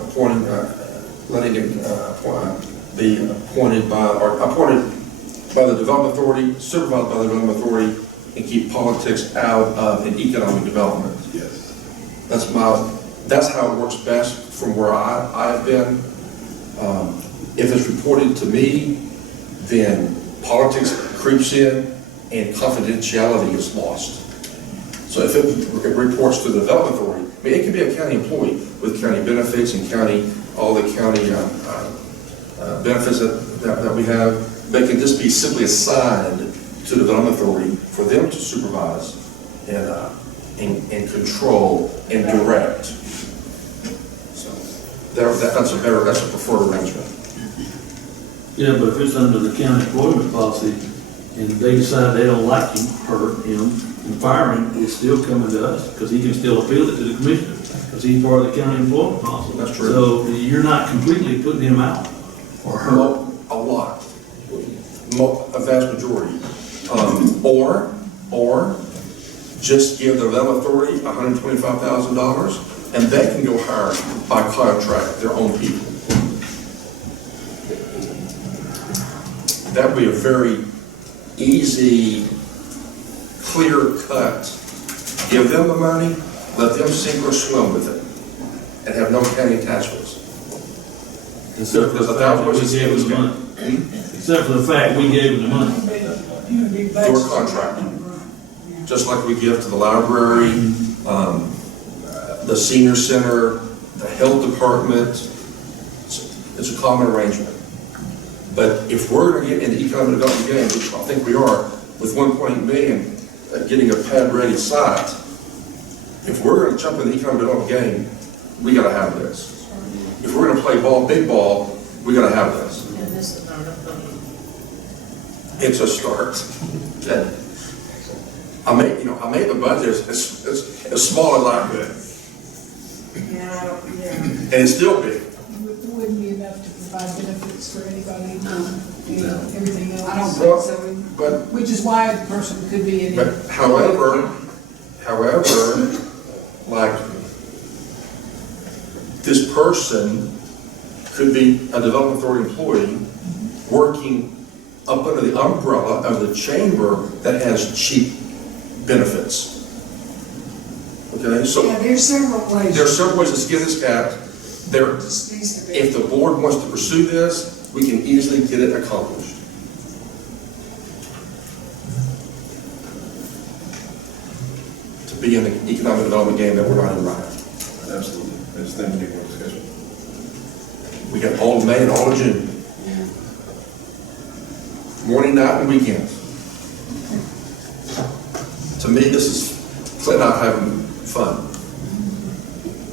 appointing, letting it be appointed by the development authority, supervised by the development authority, and keep politics out of an economic development. Yes. That's how it works best from where I've been. If it's reported to me, then politics creeps in and confidentiality is lost. So if it reports to the development authority, I mean, it could be a county employee with county benefits and all the county benefits that we have. They can just be simply assigned to the development authority for them to supervise and control and direct. So that's a preferred arrangement. Yeah, but if it's under the county employment policy and they decide they don't like him, and fire him, it's still coming to us, because he can still appeal it to the commissioner, because he's part of the county employment policy. That's true. So you're not completely putting him out, or her. A lot, a vast majority. Or just give the development authority $125,000 and they can go hire by contract their own people. That would be a very easy, clear cut. Give them the money, let them sink or swim with it, and have no county attachments. Except for the fact that we gave him the money. Except for the fact we gave him the money. Door contracting, just like we give to the library, the senior center, the health department. It's a common arrangement. But if we're going to get in the economic development game, which I think we are, with 1.8 million getting a pad-ready site, if we're going to jump in the economic development game, we got to have this. If we're going to play ball, big ball, we got to have this. And this is not a It's a start. I made the budget as small as I could, and it's still big. It wouldn't be enough to provide benefits for anybody, everything else. I don't think so. But Which is why the person could be in. But however, like, this person could be a development authority employee working up under the umbrella of the chamber that has cheap benefits. Okay, so Yeah, there's several ways. there are several ways to skin this cat. There, It just needs to be. if the board wants to pursue this, we can easily get it accomplished. To be in the economic development game that we're not in right now. Absolutely. I just think we need more discussion. We got all of May and all of June. Morning, night, and weekends. To me, this is Clint and I having fun.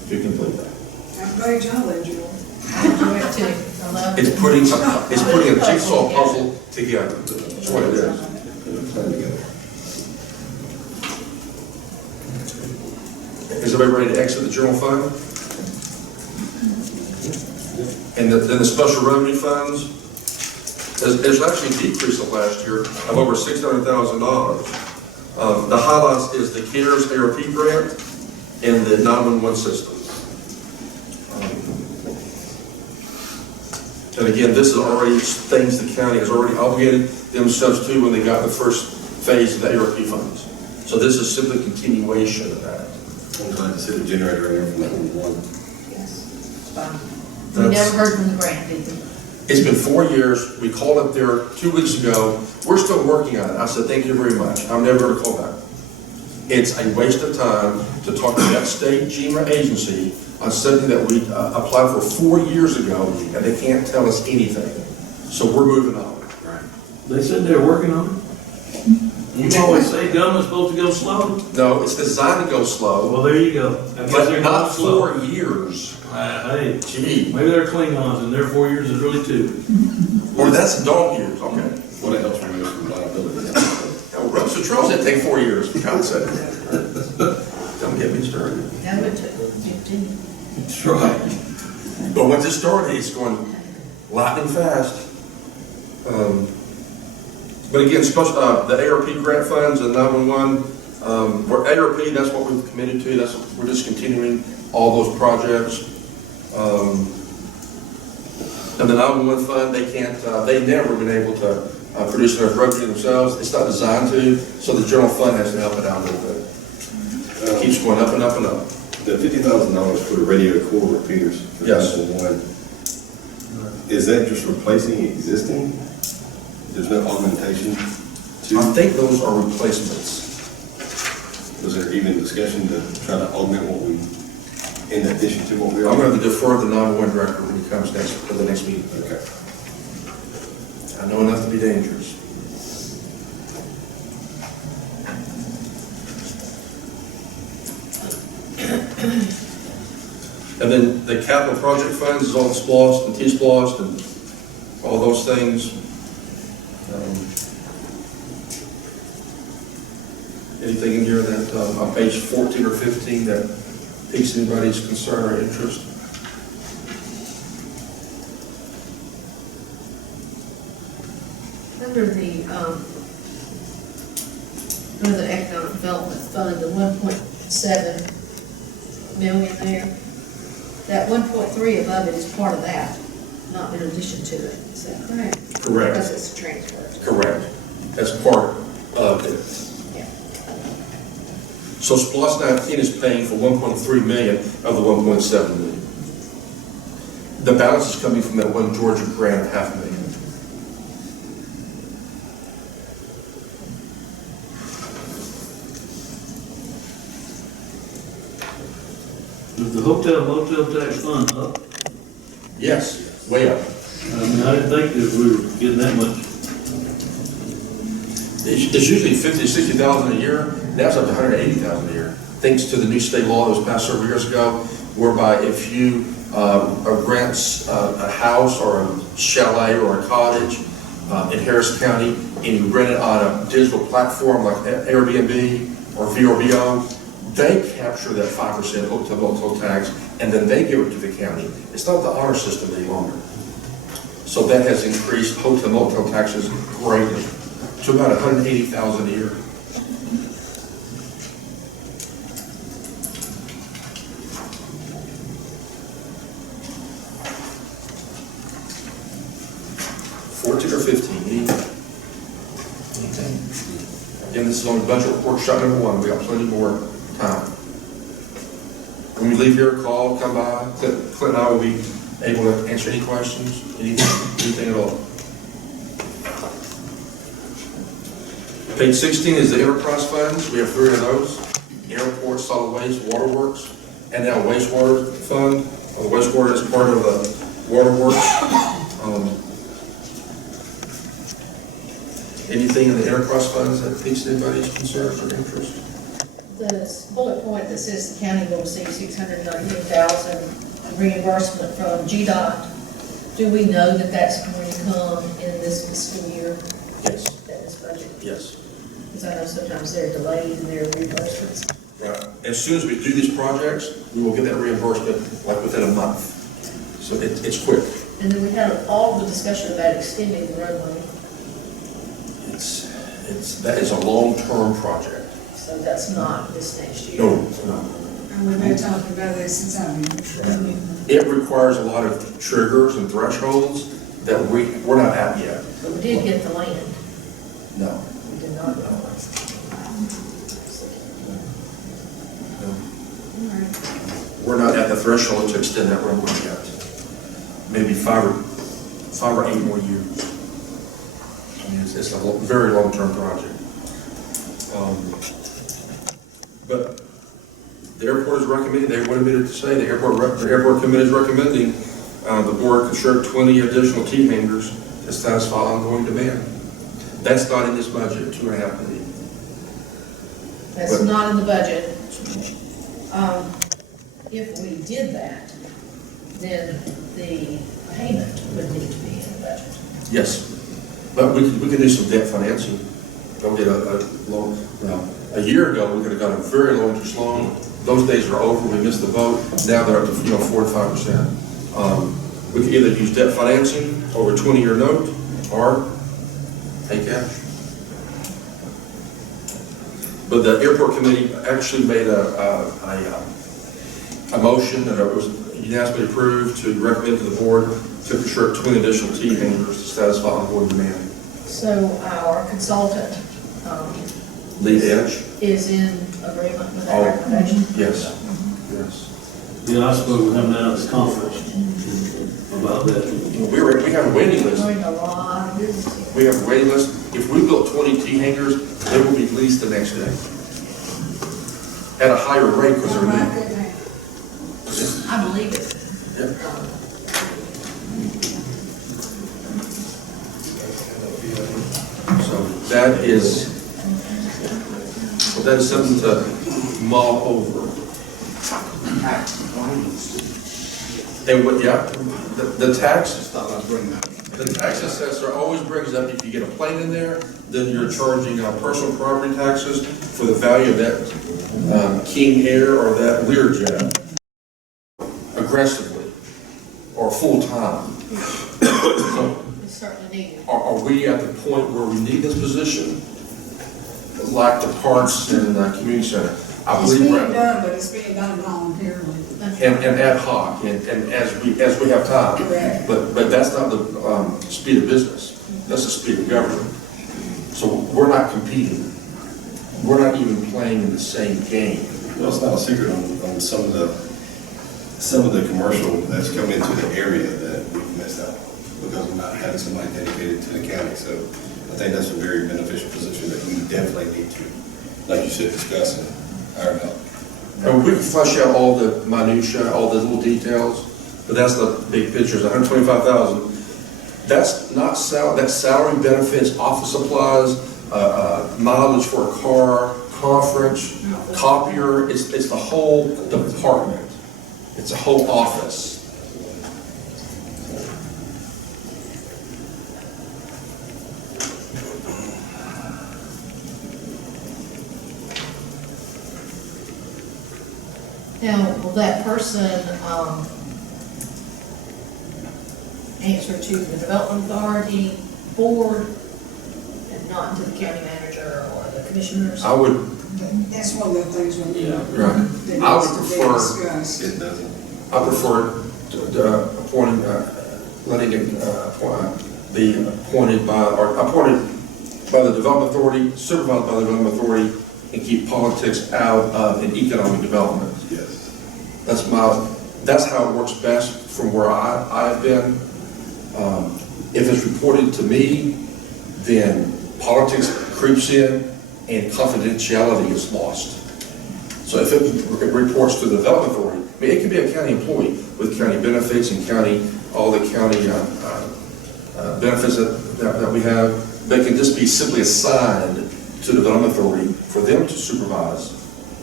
If you can believe that. I'm glad y'all enjoy it. enjoy it too. I love it. It's putting a jigsaw puzzle together. That's what it is. Plan together. Is everybody ready to exit the general fund? And then the special revenue funds, there's actually a decrease of last year of over $600,000. The highlights is the CARES ARP grant and the 911 system. And again, this is already things the county has already obligated themselves to when they got the first phase of the ARP funds. So this is simply a continuation of that. I'm glad to see the generator in there from that one. Yes, it's fine. We never heard from the grant, did we? It's been 4 years. We called up there 2 weeks ago. We're still working on it. I said, thank you very much. I'm never going to call back. It's a waste of time to talk to that state GMA agency on something that we applied for 4 years ago, and they can't tell us anything. So we're moving on. They said they're working on it. You always say government's supposed to go slow. No, it's designed to go slow, Well, there you go. I guess but they're not going slow. 4 years. Hey, Gee, maybe they're Klingons and their 4 years is really 2. or that's dog years. Okay. What it helps remove some liability. Now, road patrols that take 4 years. For God's sake. Don't get me started. No, it took 15. That's right. But once it started, it's going lightning fast. But again, the ARP grant funds and 911, we're ARP, that's what we've committed to. We're just continuing all those projects. And the 911 fund, they've never been able to produce enough revenue themselves. It's not designed to, so the general fund has to help it out a little bit. It keeps going up and up and up. The $50,000 for the radio core repeaters. For Yes. 911, is that just replacing existing? There's no augmentation I to, think those are replacements. was there even discussion to try to augment what we, in addition to what we are? I'm going to defer the 911 director when he comes for the next meeting. Okay. I know enough to be dangerous. And then the capital project funds is all SPLOST and T-SPLOST and all those things. Anything in here that on page 14 or 15 that piques anybody's concern or interest? Under the economic development fund, the 1.7 million there, that 1.3 above it is part of that, not in addition to it. Is that correct? Correct. Because it's a transfer. Correct. That's part of it. Yeah. So SPLOST 19 is paying for 1.3 million of the 1.7 million. The balance is coming from that one Georgia grant of $500,000. Is the hotel motel tax fund up? Yes, way up. I mean, I didn't think that we were getting that much. It's usually 50, 60,000 a year. Now it's up to 180,000 a year. Thanks to the new state law that was passed several years ago, whereby if you grants a house or a chalet or a cottage in Harris County and you rent it on a digital platform like Airbnb or VRBO, they capture that 5% hotel motel tax and then they give it to the county. It's not the honor system any longer. So that has increased hotel motel taxes greatly to about 180,000 a year. $14 or $15, anything. Again, this is on budget report shot number 1. We got plenty more time. When we leave here, call, come by. Clint and I will be able to answer any questions, anything at all. Page 16 is the enterprise funds. We have 3 of those: airport, solid waste, waterworks, and now wastewater fund. The wastewater is part of the waterworks. Anything in the enterprise funds that piques anybody's concerns or interest? The bullet point that says the county will receive $619,000 reimbursement from GDOT, do we know that that's going to come in this fiscal year? Yes. That budget? Yes. Because I know sometimes they're delayed in their reimbursements. As soon as we do these projects, we will get that reimbursement like within a month. So it's quick. And then we had all the discussion about extending the roadway, That is a long-term project. so that's not this next year. No. And we've been talking about this since I've been. It requires a lot of triggers and thresholds that we're not at yet. But we did get the land. No. We did not get the land. We're not at the threshold to extend that roadway yet. Maybe five or 8 more years. I mean, it's a very long-term project. But the airport is recommending, they wanted me to say, the airport committee is recommending the board construct 20 additional T-hangars to satisfy ongoing demand. That's not in this budget, $2.5 million. That's not in the budget. If we did that, then the payment would need to be in the budget. Yes, but we can do some debt financing. Go get a loan. Now, a year ago, we could have got a very low interest loan. Those days are over. We missed the boat. Now they're up to 4 to 5%. We could either use debt financing over a 20-year note or pay cash. But the airport committee actually made a motion that it was unanimously approved to recommend to the board to construct 20 additional T-hangars to satisfy ongoing demand. So our consultant, Lead Edge? is in agreement with that recommendation? Yes. Yeah, I spoke with him down at the conference about that. We have a waiting list. Doing a lot of business We have a waiting list. If we built 20 T-hangars, they will be leased the next day. At a higher rate because they're new. I believe it. So that is something to mull over. And what, the tax assessor always brings up, if you get a plane in there, then you're charging personal property taxes for the value of that King Air or that Learjet aggressively or full-time. So It's certainly needed. are we at the point where we need this position? Like the parks and community center? I It's believe being we're done, but it's being done voluntarily. and ad hoc, and as we have time. Correct. But that's not the speed of business, that's the speed of government. So we're not competing, we're not even playing in the same game. Well, it's not a secret on some of the commercial that's come into the area that we've missed out because we're not having somebody dedicated to the county. So I think that's a very beneficial position that we definitely need to, like you said, discuss and iron out. And we can flesh out all the minutia, all the little details, but that's the big picture, is $125,000. That's not that's salary, benefits, office supplies, mileage for a car, conference, copier, it's the whole department. It's a whole office. Now, will that person answer to the development authority, board, and not to the county manager or the commissioners? I would, That's one of the things we need. right. That I needs would to be prefer, discussed. It doesn't. I prefer appointing, letting it be appointed by the development authority, supervised by the development authority, and keep politics out of an economic development. Yes. That's how it works best from where I've been. If it's reported to me, then politics creeps in and confidentiality is lost. So if it reports to the development authority, I mean, it could be a county employee with county benefits and all the county benefits that we have. They can just be simply assigned to the development authority for them to supervise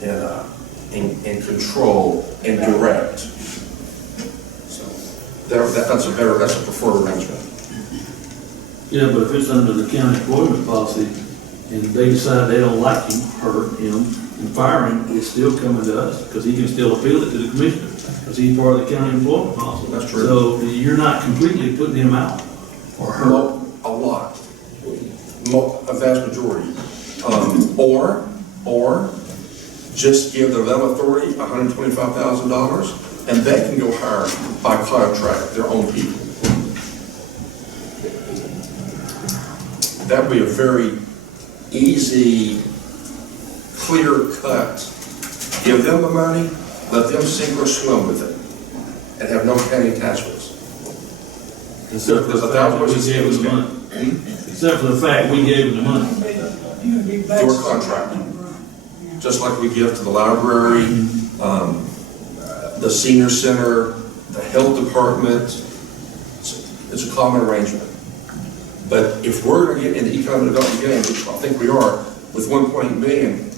and control and direct. So that's a preferred arrangement. Yeah, but if it's under the county employment policy, and they decide they don't like him, and fire him, it's still coming to us, because he can still appeal it to the commissioner, because he's part of the county employment policy. That's true. So you're not completely putting him out, or her. Well, a lot, a vast majority. Or just give the level authority $125,000, and they can go hire by contract their own people. That would be a very easy, clear cut. Give them the money, let them sink or swim with it, and have no county attachments. Except for There's the a fact thousand that we ways to gave him do the this. money. Except for the fact we gave him the money. Through a contract. Just like we give to the library, the senior center, the health department. It's a common arrangement. But if we're going to get in the economic development game, which I think we are, with 1.8 million,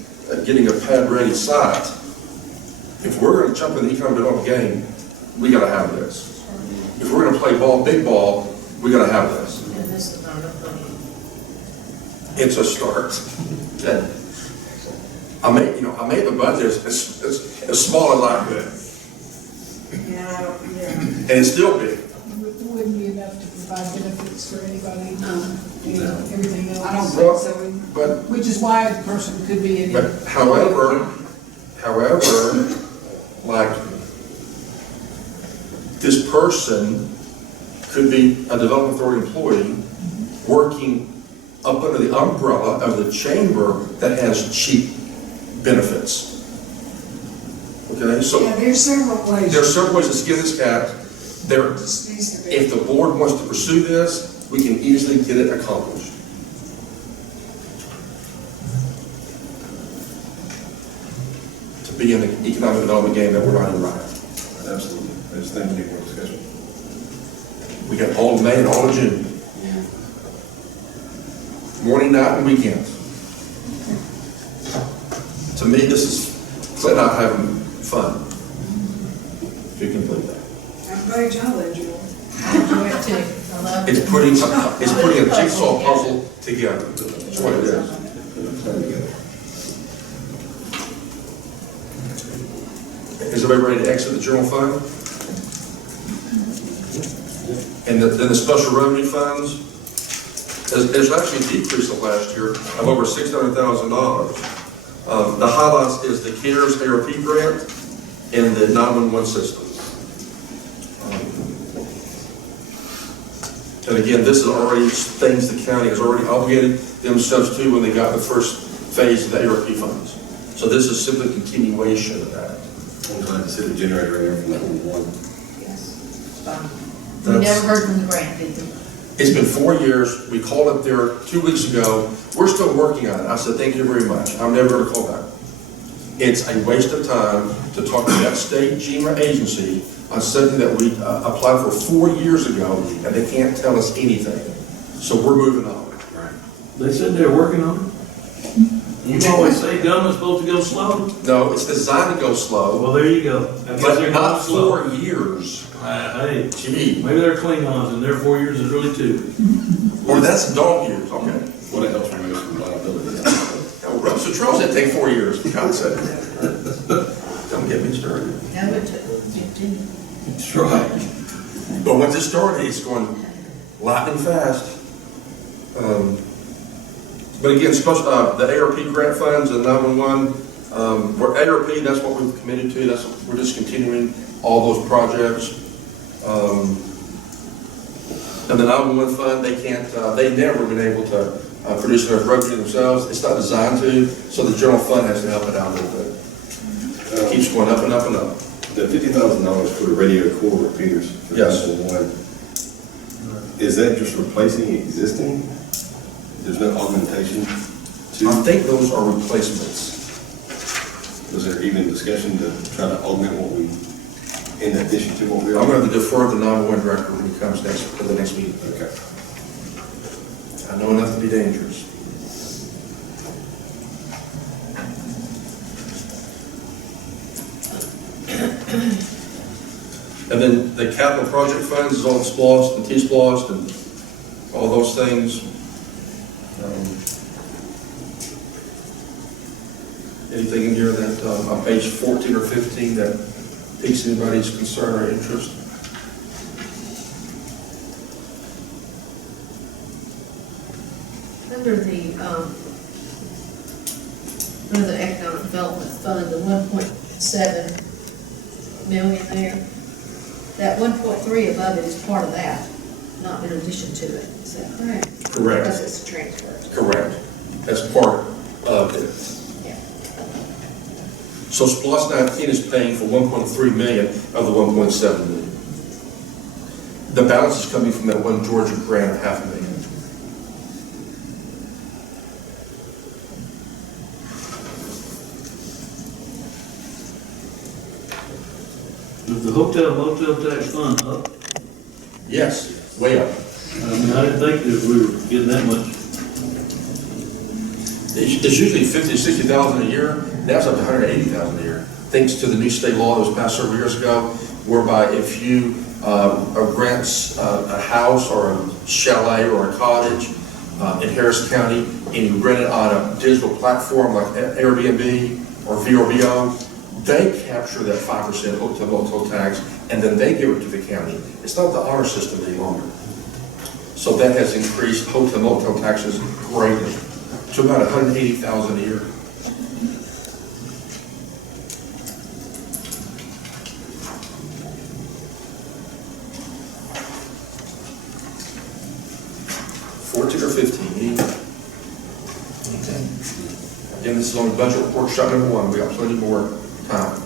getting a pad-ready site, if we're going to jump in the economic development game, we got to have this. If we're going to play ball, big ball, we got to have this. And this is not a plan. It's a start. I made the budget as small as I could, Yeah, yeah. and it's still big. Wouldn't be enough to provide benefits for anybody, and everything else. I don't think so. But Which is why the person could be in. But however, like, this person could be a development authority employee working up under the umbrella of the chamber that has cheap benefits. Okay, so Yeah, there's several ways. there are several ways to skin this cat. There, Just needs to be. if the board wants to pursue this, we can easily get it accomplished. To be in the economic development game that we're not in right now. Absolutely. I just think we need more discussion. We got all of May and all of June. Morning, night, and weekends. To me, this is Clint and I having fun. If you can believe that. I'm glad y'all enjoy it. I enjoy it too. I love it. It's putting a jigsaw puzzle together. That's what it is. Is everybody ready to exit the general fund? And then the special revenue funds, there's actually a decrease of last year of over $600,000. The highlights is the CARES ARP grant and the 911 system. And again, this is already things the county has already obligated themselves to when they got the first phase of the ARP funds. So this is simply a continuation of that. I'm glad to see the generator in there from that one. Yes, it's fine. We never heard from the grant, did we? It's been 4 years. We called up there 2 weeks ago. We're still working on it. I said, thank you very much. I'm never going to call back. It's a waste of time to talk to that state GMA agency on something that we applied for 4 years ago, and they can't tell us anything. So we're moving on. They said they're working on it. You always say government's supposed to go slow. No, it's designed to go slow, Well, there you go. I guess but they're not going slow. 4 years. Hey, Gee, maybe they're Klingons and their 4 years is really 2. or that's dog years. Okay. What it helps remove some liability. Russell Trolls that take 4 years. God said. Don't get me started. No, it took 15. That's right. But once it started, it's going lightning fast. But again, the ARP grant funds and 911, we're ARP, that's what we've committed to. We're just continuing all those projects. And the 911 fund, they've never been able to produce enough revenue themselves. It's not designed to, so the general fund has to help it out a little bit. It keeps going up and up and up. The $50,000 for the radio core repeaters. For Yes. 911, is that just replacing existing? There's no augmentation I to, think those are replacements. was there even discussion to try to augment what we, in addition to what we are? I'm going to defer to the 911 director when he comes to the next meeting. Okay. I know enough to be dangerous. And then the capital project funds is all splost and T-splost and all those things. Anything in here that, on page 14 or 15 that piques anybody's concern or interest? Under the Economic Development Fund, the 1.7 million there, that 1.3 above it is part of that, not in addition to it. Is that correct? Correct. Because it's a transfer. Correct. That's part of it. Yeah. So SPOS 19 is paying for 1.3 million of the 1.7 million. The balance is coming from that one Georgia grant of $500,000. Is the hotel motel tax fund up? Yes, way up. I mean, I didn't think that we were getting that much. It's usually 50, 60,000 a year. Now it's up to 180,000 a year, thanks to the new state law that was passed several years ago, whereby if you grants a house or a chalet or a cottage in Harris County and you rent it on a digital platform like Airbnb or VRBO, they capture that 5% hotel motel tax and then they give it to the county. It's not the honor system any longer. So that has increased hotel motel taxes greatly to about 180,000 a year. $14 or $15. Again, this is on budget workshop number 1. We got plenty more time.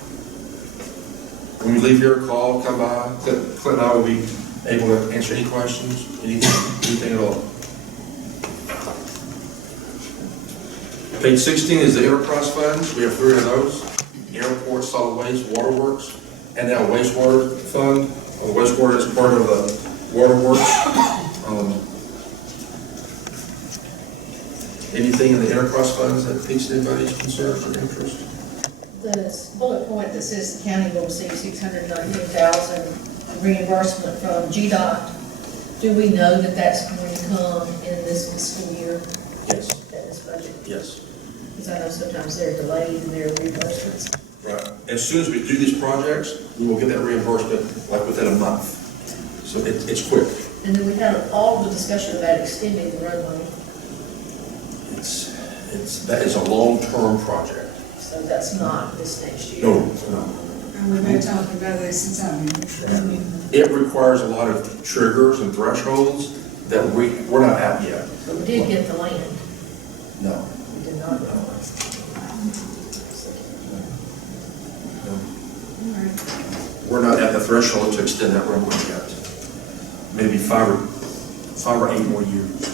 When we leave here, call, come by. Clint and I will be able to answer any questions, anything at all. Page 16 is the enterprise funds. We have 3 of those: airport, solid waste, waterworks, and now wastewater fund. The wastewater is part of the waterworks. Anything in the enterprise funds that piques anybody's concerns or interest? The bullet point that says the county will receive $619,000 reimbursement from GDOT, do we know that that's going to come in this fiscal year? Yes. In this budget? Yes. Because I know sometimes they're delayed in their reimbursements. Right. As soon as we do these projects, we will get that reimbursement like within a month. So it's quick. And then we had all the discussion about extending the roadway, That is a long-term project. so that's not this next year. No. And we've been talking about this since I've been. It requires a lot of triggers and thresholds that we're not at yet. But we did get the land. No. We did not. We're not at the threshold to extend that roadway yet. Maybe 5 or 8 more years.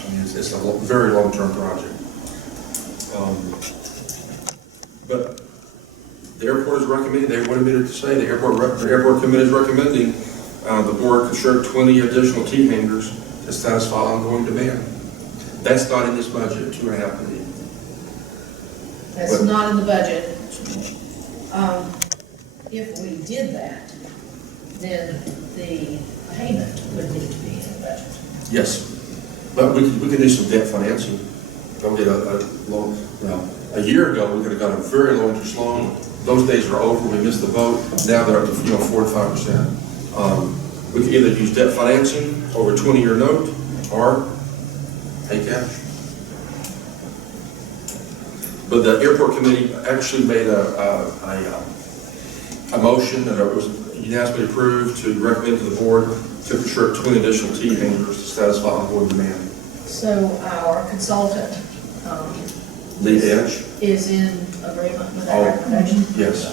I mean, it's a very long-term project. But the airport is recommending, they wanted me to say, the airport committee is recommending the board construct 20 additional T hangars to satisfy ongoing demand. That's not in this budget, $2.5 million. That's not in the budget. If we did that, then the payment would need to be in the budget. Yes, but we can do some debt financing. Go get a year ago, we could have got a very low interest loan. Those days are over, we missed the boat. Now they're up to 4 to 5%. We could either use debt financing over a 20-year note or pay cash. But the airport committee actually made a motion that it was unanimously approved to recommend to the board to construct 20 additional T hangars to satisfy ongoing demand. So our consultant, Lead Edge? is in agreement with that recommendation? Yes.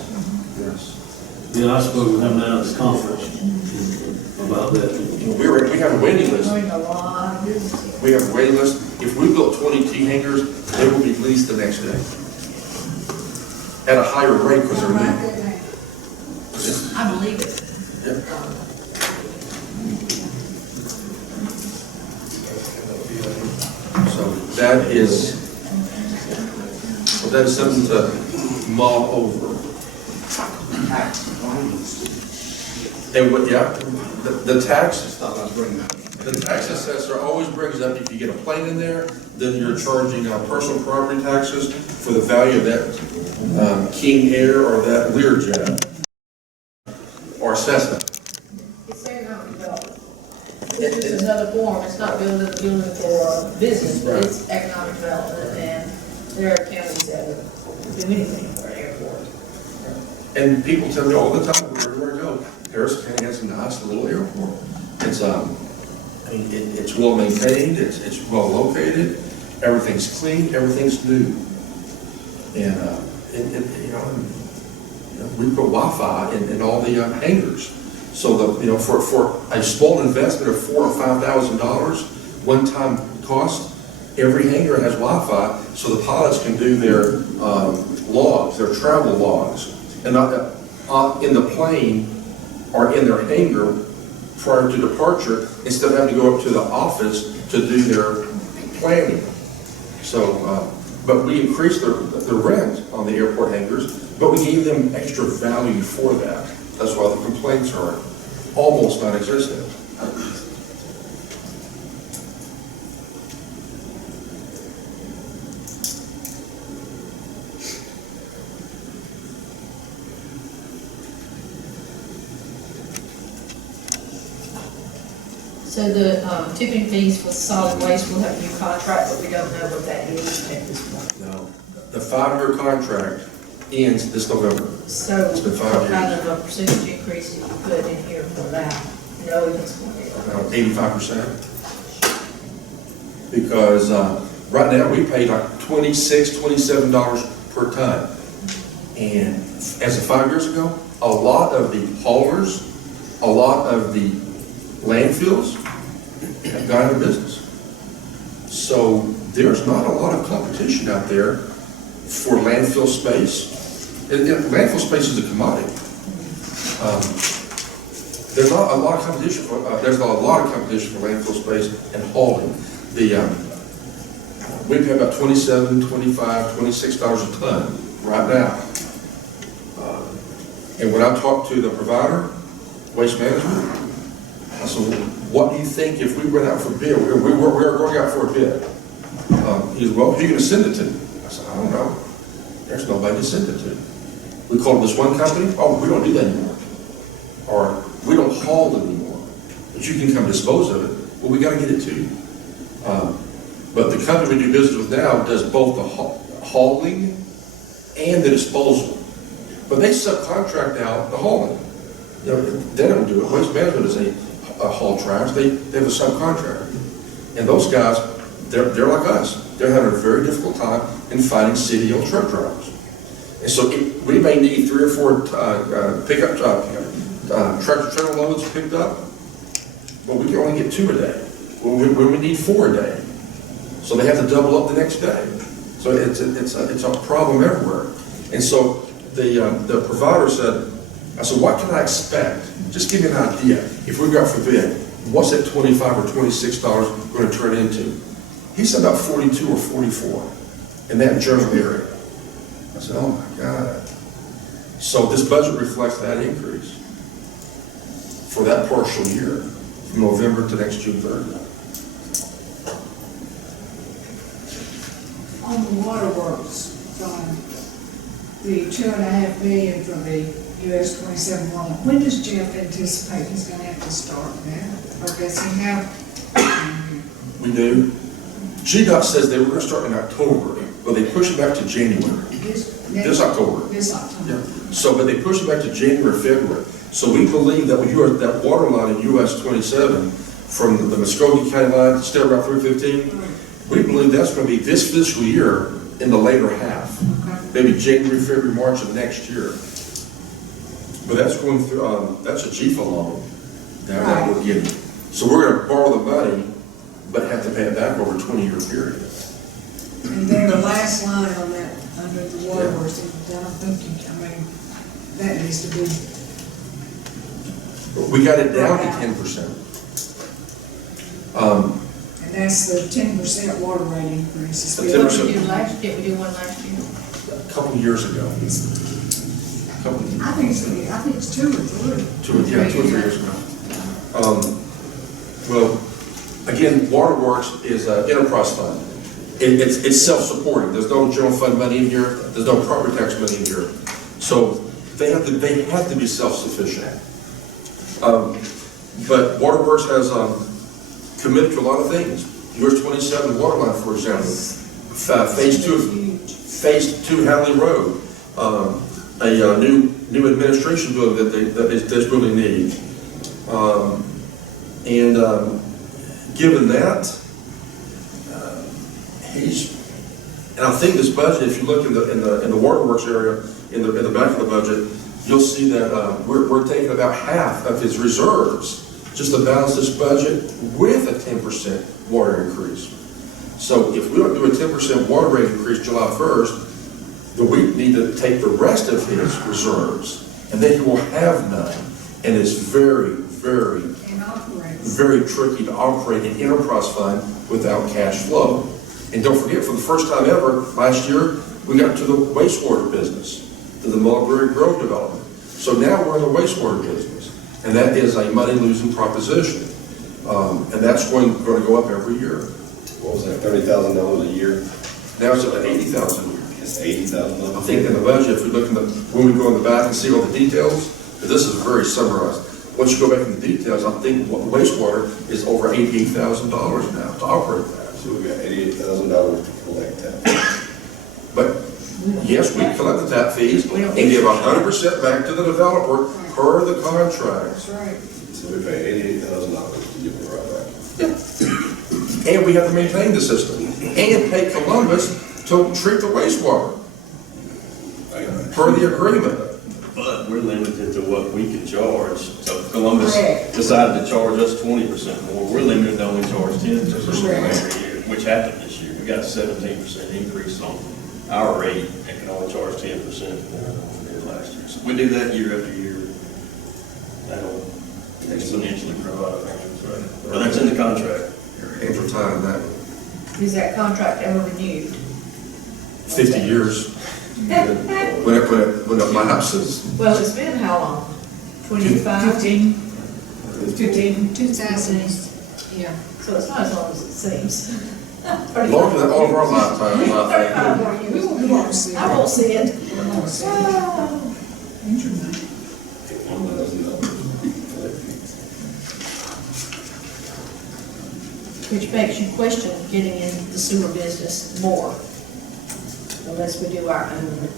Yeah, I spoke with him down at the conference about that. We have a waiting list. Doing a lot of business here. We have a waiting list. If we built 20 T hangars, they will be leased the next day. At a higher rate because they're new. I believe it. Yep. So that is something to mull over. And what, yeah, the tax, The tax assessor always brings up, if you get a plane in there, then you're charging personal property taxes for the value of that King Air or that Learjet or Cessna. It's economic development. This is another form, it's not building for business, but it's economic development, and there are counties that would do anything for an airport. And people tell me all the time, where to go. Harris County has a nice little airport. It's it's well maintained, it's well located, everything's clean, everything's new. And we put Wi-Fi in all the hangars. So for a small investment of $4,000 or $5,000, one-time cost, every hangar has Wi-Fi, so the pilots can do their logs, their travel logs, and in the plane or in their hangar prior to departure, instead of having to go up to the office to do their planning. So, but we increased the rent on the airport hangars, but we gave them extra value for that. That's why the complaints are almost non-existent. So the tipping fees for solid waste, we'll have a new contract, but we don't know what that is at this point. No, the 5-year contract ends this November. So It's been 5 what years. kind of a percentage increase did you put in here for that? No, it's going to be. 85%. Because right now we pay like $26, $27 per ton. And as of 5 years ago, a lot of the haulers, a lot of the landfills have gone out of business. So there's not a lot of competition out there for landfill space. And landfill space is a commodity. There's not a lot of competition for landfill space and hauling. We pay about $27, $25, $26 a ton right now. And when I talk to the provider, Waste Management, I said, what do you think if we went out for bid? We're going out for a bid. He said, well, who are you going to send it to? I said, I don't know. There's nobody to send it to. We called this one company, oh, we don't do that anymore. Or we don't haul it anymore. But you can come dispose of it. Well, we got to get it to you. But the company we do business with now does both the hauling and the disposal. But they subcontract out the hauling. They don't do it. Waste Management is a haul trash. They have a subcontractor. And those guys, they're like us. They're having a very difficult time in finding city-owned truck drivers. And so we may need 3 or 4 pickup tractor-trailer loads picked up, but we can only get 2 a day. When we need 4 a day. So they have to double up the next day. So it's a problem everywhere. And so the provider said, I said, what can I expect? Just give me an idea. If we got for bid, what's that $25 or $26 going to turn into? He said about 42 or 44 in that general area. I said, oh my God. So this budget reflects that increase for that partial year, from November to next June 30th. On the waterworks fund, the $2.5 million from the US 27 one, when does Jeff anticipate he's gonna have to start that? Or does he have? We do. GDOT says they were gonna start in October, but they pushed it back to January. This October. This October. Yeah. So, but they pushed it back to January, February. So we believe that that water line in US 27 from the Muskogee County line to State Route 315, we believe that's going to be this fiscal year in the later half, maybe January, February, March of next year. But that's going through, that's a GFA loan that we're getting. So we're going to borrow the money, but have to pay it back over a 20-year period. And then the last line on that, under the waterworks, that needs to be. We got it down to 10%. And that's the 10% water rate increase. The What 10%. did we do last year? Did we do one last year? A couple of years ago. I think it's 2 or 3. 2 or 3 years ago. Well, Again, Waterworks is an enterprise fund. It's self-supporting. There's no general fund money in here. There's no property tax money in here. So they have to be self-sufficient. But Waterworks has committed to a lot of things. US 27 water line, for example. Phase two Hadley Road. A new administration building that they desperately need. Given that, and I think this budget, if you look in the Waterworks area, in the back of the budget, you'll see that we're taking about half of his reserves just to balance this budget with a 10% water increase. So if we don't do a 10% water rate increase July 1st, then we need to take the rest of his reserves, and then he will have none. And it's very, very, very tricky to operate an enterprise fund without cash flow. And don't forget, for the first time ever, last year, we got to the wastewater business, to the Meeting-UNEDITED Growth development. So now we're in the wastewater business, and that is a money-losing proposition. And that's going to go up every year. What was that, $30,000 a year? Now it's up to $80,000 a year. It's $80,000. I think in the budget, if we look when we go in the back and see all the details, this is very summarized. Once you go back in the details, I think wastewater is over $88,000 now to operate that. So we got $88,000 to collect that. But yes, we collect the tap fees and give 100% back to the developer per the contract. That's right. So we pay $88,000 to give it right back. And we have to maintain the system and pay Columbus to treat the wastewater per the agreement. But we're limited to what we can charge. So if Columbus decided to charge us 20% more, we're limited to only charge 10% every year, which happened this year. We got a 17% increase on our rate and can only charge 10% more than we did last year. So we do that year after year. That'll exponentially grow out of that. But that's in the contract. Hands are tied on that. Is that contract ever renewed? 50 years. When it lapses. Well, it's been how long? 25? 15, 2000, yeah. So it's not as long as it seems. Longer than all of our lifetime, I 35 more years. We won't see it. I won't see it. We won't see it. Which makes you question getting in the sewer business more, unless we do our own.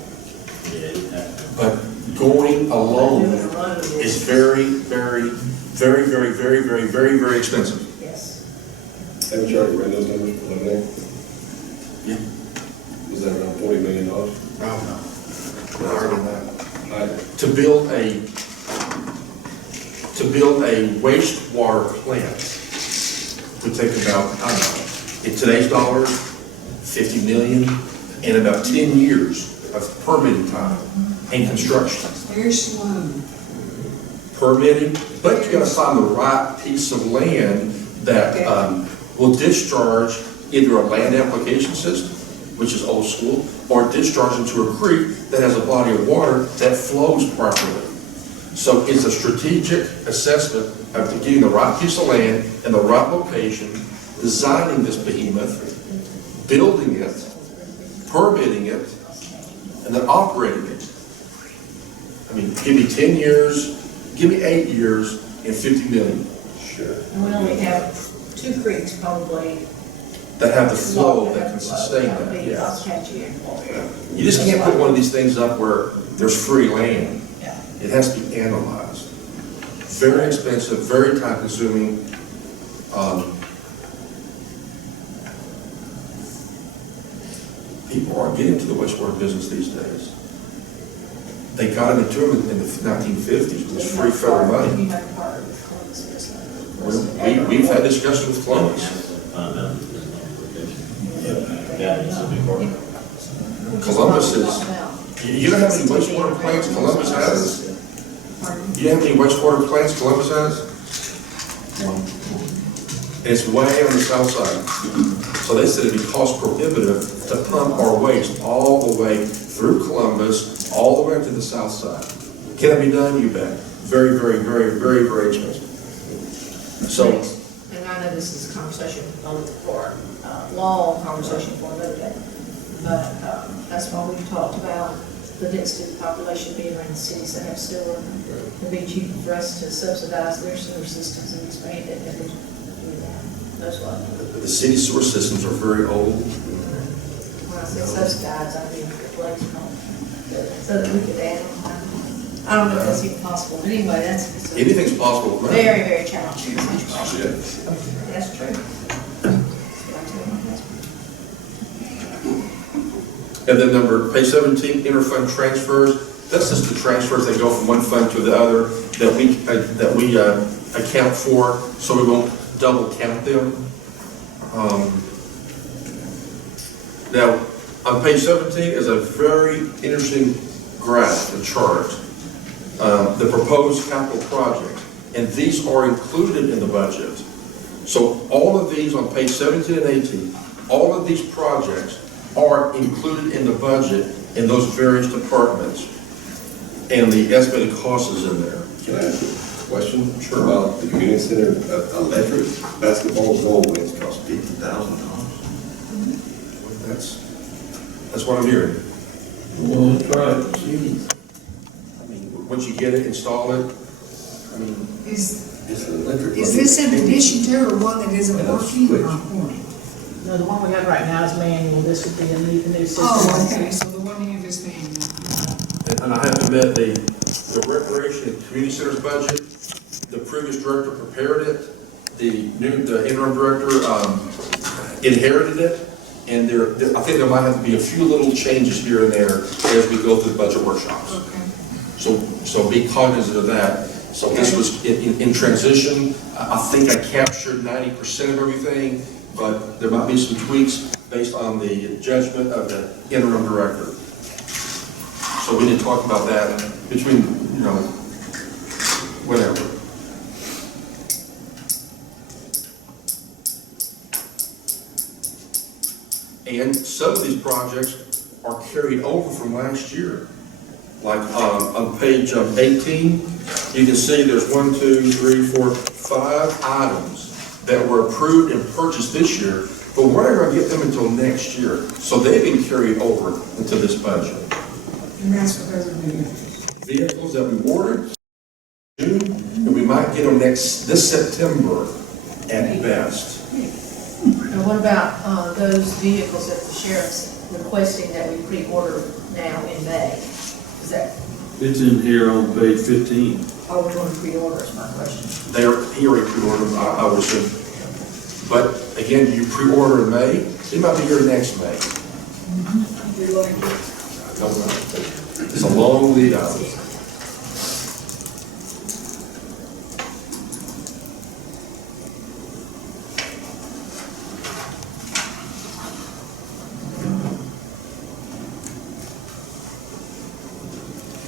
But going alone is very, very, very, very, very, very, very, very expensive. Yes. Haven't you already read those numbers preliminary? Yeah. Was that around $40 million? Oh, no. Higher than that. Higher. To build a wastewater plant would take about, I don't know, in today's dollars, $50 million, and about 10 years of permitting time and construction. Very slow. Permitting, but you gotta find the right piece of land that will discharge either a land application system, which is old school, or discharge into a creek that has a body of water that flows properly. So it's a strategic assessment of getting the right piece of land in the right location, designing this behemoth, building it, permitting it, and then operating it. I mean, give me 10 years, give me 8 years, and 50 million. Sure. And we only have 2 creeks probably. That have the flow that can sustain that, yes. You just can't put one of these things up where there's free land. It has to be analyzed. Very expensive, very time consuming. People aren't getting to the wastewater business these days. They got into them in the 1950s with this free federal money. We've had discussions with Columbus. Columbus is, you know how many wastewater plants Columbus has? You know how many wastewater plants Columbus has? And it's way on the south side. So they said it'd be cost prohibitive to pump our waste all the way through Columbus, all the way up to the south side. Can it be done? You bet. Very, very, very, very, very expensive. So. And I know this is a conversation for, long conversation for another day. But, that's why we talked about the density of the population being around the cities that have sewer. It'd be cheaper for us to subsidize their sewer systems and expand it and do that. That's what, The city sewer systems are very old. when I say subsidize, I mean replace them, so that we could add them. I don't know if that's even possible, but anyway, it's a Anything's possible. Right? very, very challenging situation. That's true. And then page 17, interfund transfers. That's just the transfers that go from one fund to the other that we account for, so we won't double count them. Now, on page 17 is a very interesting graph, a chart. The proposed capital project, and these are included in the budget. So all of these on page 17 and 18, all of these projects are included in the budget in those various departments, and the estimated cost is in there. Can I ask a question? Sure. About the community center, electric basketball goal wins cost $50,000. That's what I'm hearing. Well, that's right. I mean, once you get it, install it, I mean, It's an electric. Is this in addition to or one that isn't And a working? switch. No, the one we have right now is manual, this would be a new system. Oh, okay, so the one you just named. and I have to admit, the recreation and community centers budget, the previous director prepared it, the interim director inherited it, and I think there might have to be a few little changes here and there as we go through the budget workshops. Okay. So be cognizant of that. So this was in transition. I think I captured 90% of everything, but there might be some tweaks based on the judgment of the interim director. So we didn't talk about that between, whatever. And some of these projects are carried over from last year. Like on page 18, you can see there's 1, 2, 3, 4, 5 items that were approved and purchased this year, but we're not going to get them until next year. So they've been carried over into this budget. And that's what those are doing. Vehicles that we ordered June, and we might get them this September at best. And what about those vehicles that the sheriff's requesting that we pre-order now in May? Is that, It's in here on page 15. are we going to pre-order is my question. They are here pre-ordered, I would assume. But again, you pre-order in May, it might be here next May. I don't know. It's a long lead out.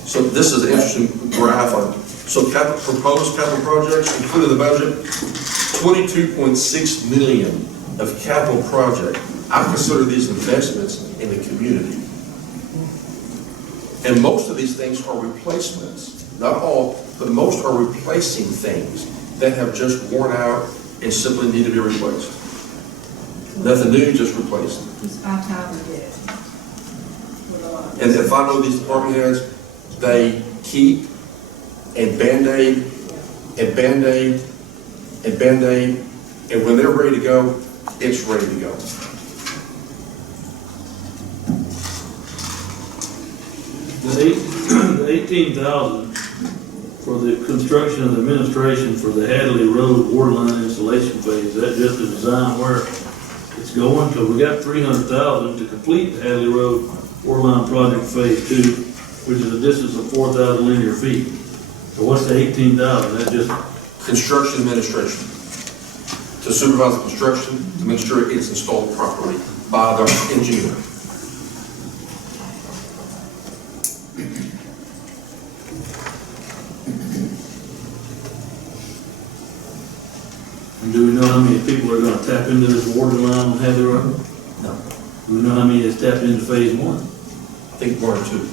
So this is an interesting graph on, so proposed capital projects included in the budget, 22.6 million of capital project. I consider these investments in the community. And most of these things are replacements. Not all, but most are replacing things that have just worn out and simply need to be replaced. Nothing new, just replaced. It's about time we did it. With a lot of- And if I know these department heads, they keep and Band-Aid and Band-Aid and Band-Aid, and when they're ready to go, it's ready to go. The 18,000 for the construction and administration for the Hadley Road water line installation phase, that just a design where it's going, because we got 300,000 to complete the Hadley Road water line project phase 2, which is a distance of 4,000 linear feet. So what's the 18,000? That just, Construction administration. To supervise the construction, to make sure it's installed properly by the engineer. and do we know how many people are gonna tap into this water line on Hadley Road? No. Do we know how many is tapped into phase 1? I think 1 or 2.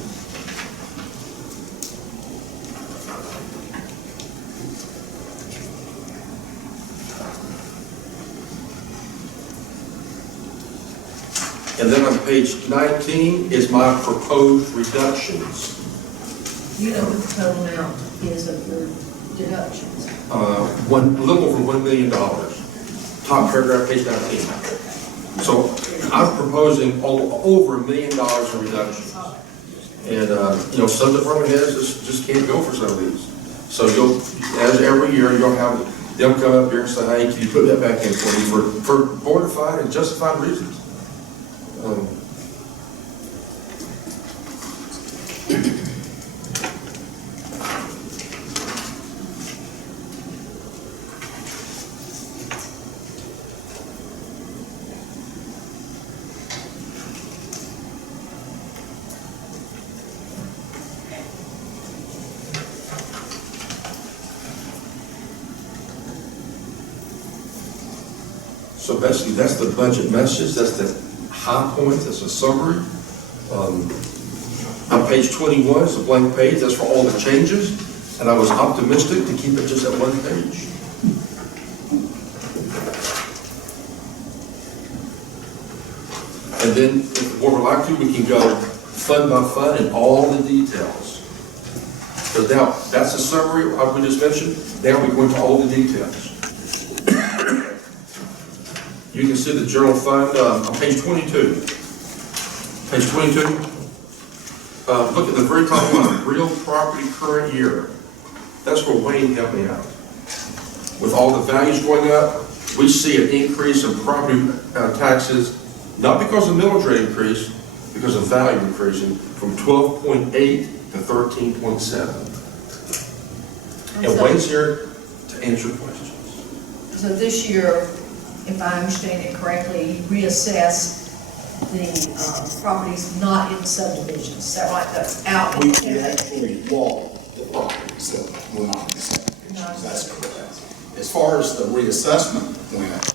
page 19 is my proposed reductions. You know what the total amount is of your deductions. A little over $1 million. Top paragraph, page 19. So I'm proposing over $1 million in reductions. And, some department heads just can't go for some of these. So as every year, you'll have them come up here and say, hey, can you put that back in for me for bona fide and justified reasons? So basically, that's the budget message, that's the high point, that's a summary. On page 21 is a blank page, that's for all the changes, and I was optimistic to keep it just at one page. And then, if the board would like to, we can go fund by fund in all the details. So now, that's a summary, like we just mentioned, now we go into all the details. You can see the general fund on page 22. Page 22. Look at the very top line, real property current year. That's where Wayne helped me out. With all the values going up, we see an increase in property taxes, not because of millage rate increase, because of value increasing from 12.8 to 13.7. And Wayne's here to answer questions. So this year, if I understand it correctly, you reassess the properties not in subdivisions. Is that right? That's out. We actually bought the properties that were not in subdivisions. That's correct. As far as the reassessment went,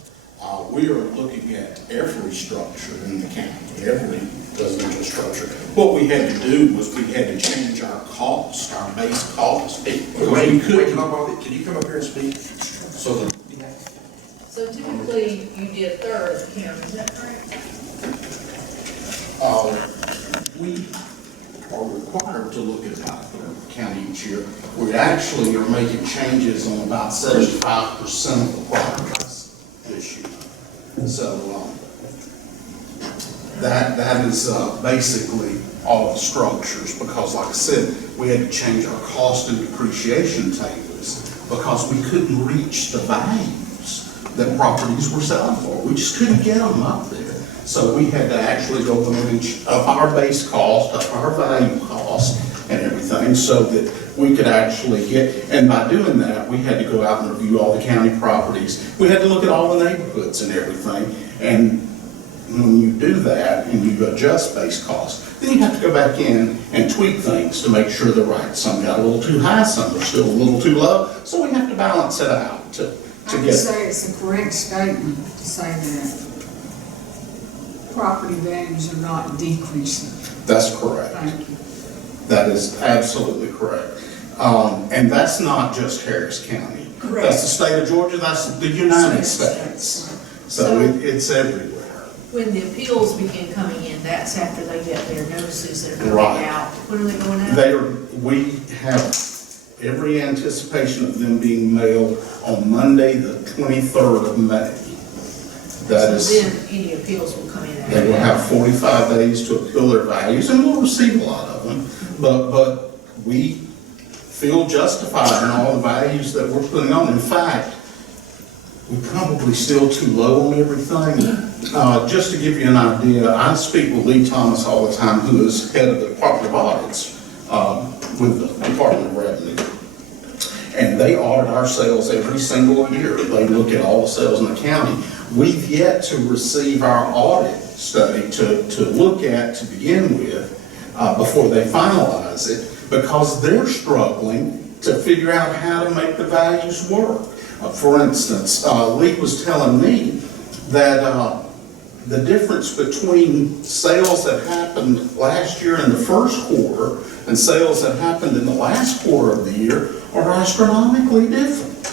we are looking at every structure in the county, every residential structure. What we had to do was we had to change our cost, our base cost. Wait, can you come up here and speak? So typically, you did a third of the county, is that correct? We are required to look at about the county each year. We actually are making changes on about 75% of the properties this year. So that is basically all the structures, because like I said, we had to change our cost and depreciation tables because we couldn't reach the values that properties were selling for. We just couldn't get them up there. So we had to actually go and up our base cost, up our value cost and everything so that we could actually get, and by doing that, we had to go out and review all the county properties. We had to look at all the neighborhoods and everything. And when you do that and you adjust base cost, then you have to go back in and tweak things to make sure they're right. Some got a little too high, some are still a little too low. So we have to balance it out to I would say it's a correct statement to say that property values are not decreasing. That's correct. Thank you. That is absolutely correct. And that's not just Harris County. Correct. That's the state of Georgia, that's the United States. So it's everywhere. When the appeals begin coming in, that's after they get their notices that are going Right. out. When are they going out? We have every anticipation of them being mailed on Monday, the 23rd of May. That is, So then any appeals will come in after they will that. have 45 days to appeal their values, and we'll receive a lot of them. But we feel justified in all the values that we're putting on. In fact, we're probably still too low on everything. Just to give you an idea, I speak with Lee Thomas all the time, who is head of the Department of Audits with the Department of Revenue. And they audit our sales every single year. They look at all the sales in the county. We've yet to receive our audit study to look at to begin with before they finalize it, because they're struggling to figure out how to make the values work. For instance, Lee was telling me that the difference between sales that happened last year in the first quarter and sales that happened in the last quarter of the year are astronomically different.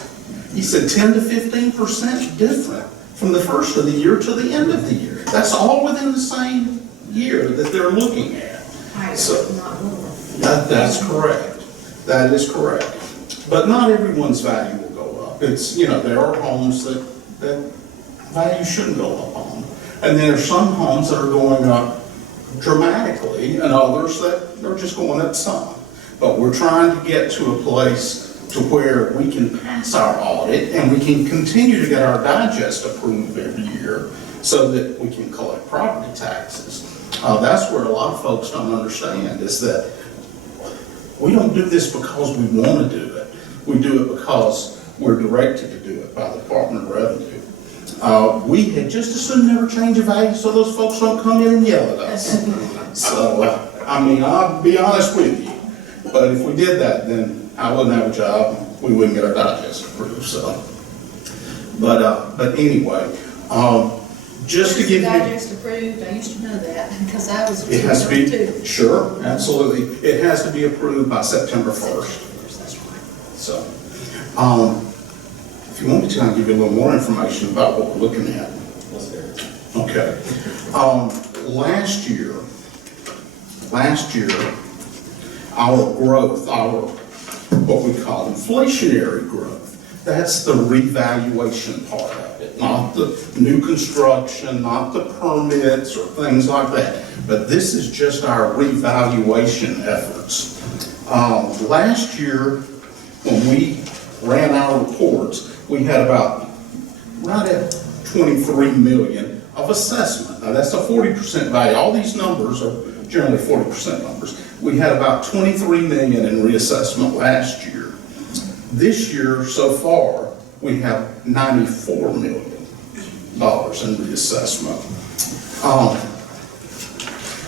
He said 10 to 15% different from the first of the year to the end of the year. That's all within the same year that they're looking at. Higher, So- not lower. That's correct. That is correct. But not everyone's value will go up. It's, there are homes that value shouldn't go up on. And there are some homes that are going up dramatically and others that are just going up some. But we're trying to get to a place to where we can pass our audit and we can continue to get our digest approved every year so that we can collect property taxes. That's where a lot of folks don't understand is that we don't do this because we want to do it. We do it because we're directed to do it by the Department of Revenue. We had just as soon never change a value so those folks don't come in and yell at us. So, I'll be honest with you, but if we did that, then I wouldn't have a job, we wouldn't get our digest approved, so. But anyway, just to give you. Digest approved, I used to know that, because I was. It has to be, too. sure, absolutely. It has to be approved by September 1st. That's right. So, if you want me to, I'll give you a little more information about what we're looking at. Okay. Last year, our growth, what we call inflationary growth, that's the revaluation part of it, not the new construction, not the permits or things like that. But this is just our revaluation efforts. Last year, when we ran our reports, we had about right at 23 million of assessment. Now that's a 40% value. All these numbers are generally 40% numbers. We had about 23 million in reassessment last year. This year, so far, we have $94 million in reassessment.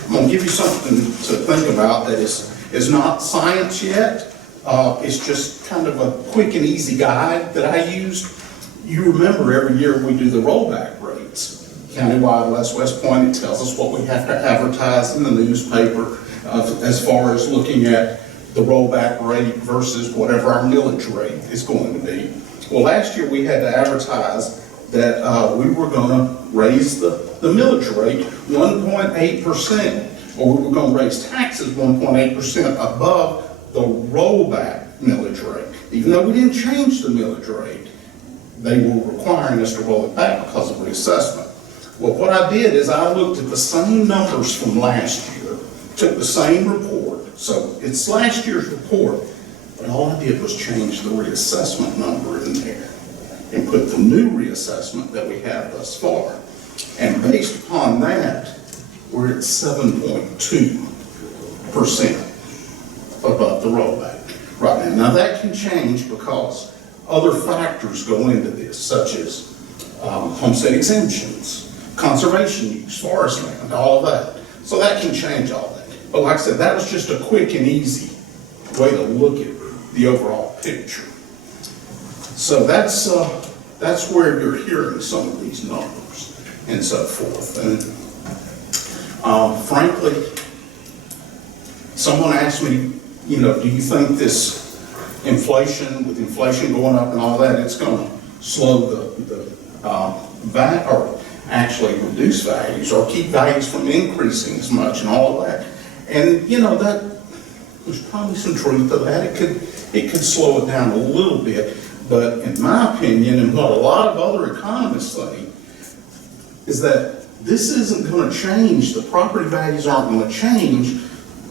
I'm going to give you something to think about that is not science yet. It's just kind of a quick and easy guide that I used. You remember every year we do the rollback rates. Countywide, West Point, it tells us what we have to advertise in the newspaper as far as looking at the rollback rate versus whatever our millage rate is going to be. Well, last year we had to advertise that we were going to raise the millage rate 1.8%, or we were going to raise taxes 1.8% above the rollback millage rate. Even though we didn't change the millage rate, they were requiring us to roll it back because of reassessment. Well, what I did is I looked at the same numbers from last year, took the same report, so it's last year's report, but all I did was change the reassessment number in there and put the new reassessment that we have thus far. And based upon that, we're at 7.2% above the rollback right now. Now that can change because other factors go into this, such as homestead exemptions, conservation use, forest land, all of that. So that can change all that. But like I said, that was just a quick and easy way to look at the overall picture. So that's where you're hearing some of these numbers and so forth. And frankly, someone asked me, do you think this inflation, with inflation going up and all that, it's going to slow the or actually reduce values or keep values from increasing as much and all of that? And that there's probably some truth to that. It could slow it down a little bit, but in my opinion, and what a lot of other economists think, is that this isn't going to change. The property values aren't going to change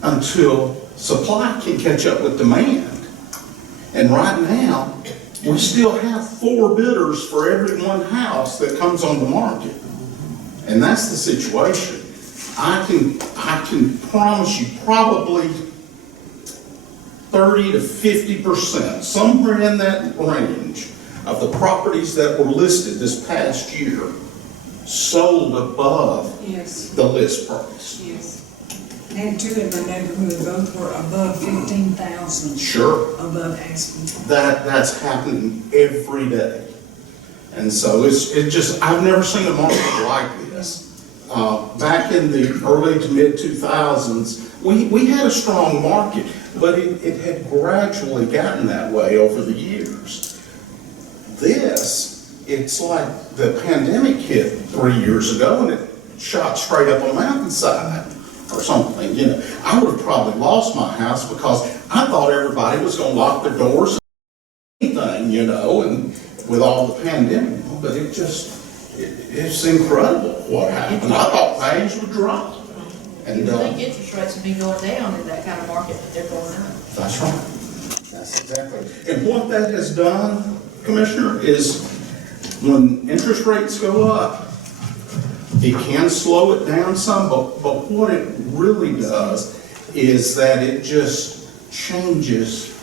until supply can catch up with demand. And right now, we still have 4 bidders for every one house that comes on the market. And that's the situation. I can promise you probably 30 to 50%, somewhere in that range, of the properties that were listed this past year sold above Yes, the list price. yes. And 2 in my neighborhood, both were above 15,000. Sure. Above asking. That's happening every day. And so I've never seen a market like this. Back in the early to mid 2000s, we had a strong market, but it had gradually gotten that way over the years. It's like the pandemic hit 3 years ago and it shot straight up a mountainside or something, you know. I would have probably lost my house because I thought everybody was gonna lock their doors and anything, you know, and with all the pandemic, but it's incredible what happened. I thought values would drop. You And, think interest rates would be going down in that kind of market, but they're going up. that's right. That's exactly. And what that has done, Commissioner, is when interest rates go up, it can slow it down some, but what it really does is that it just changes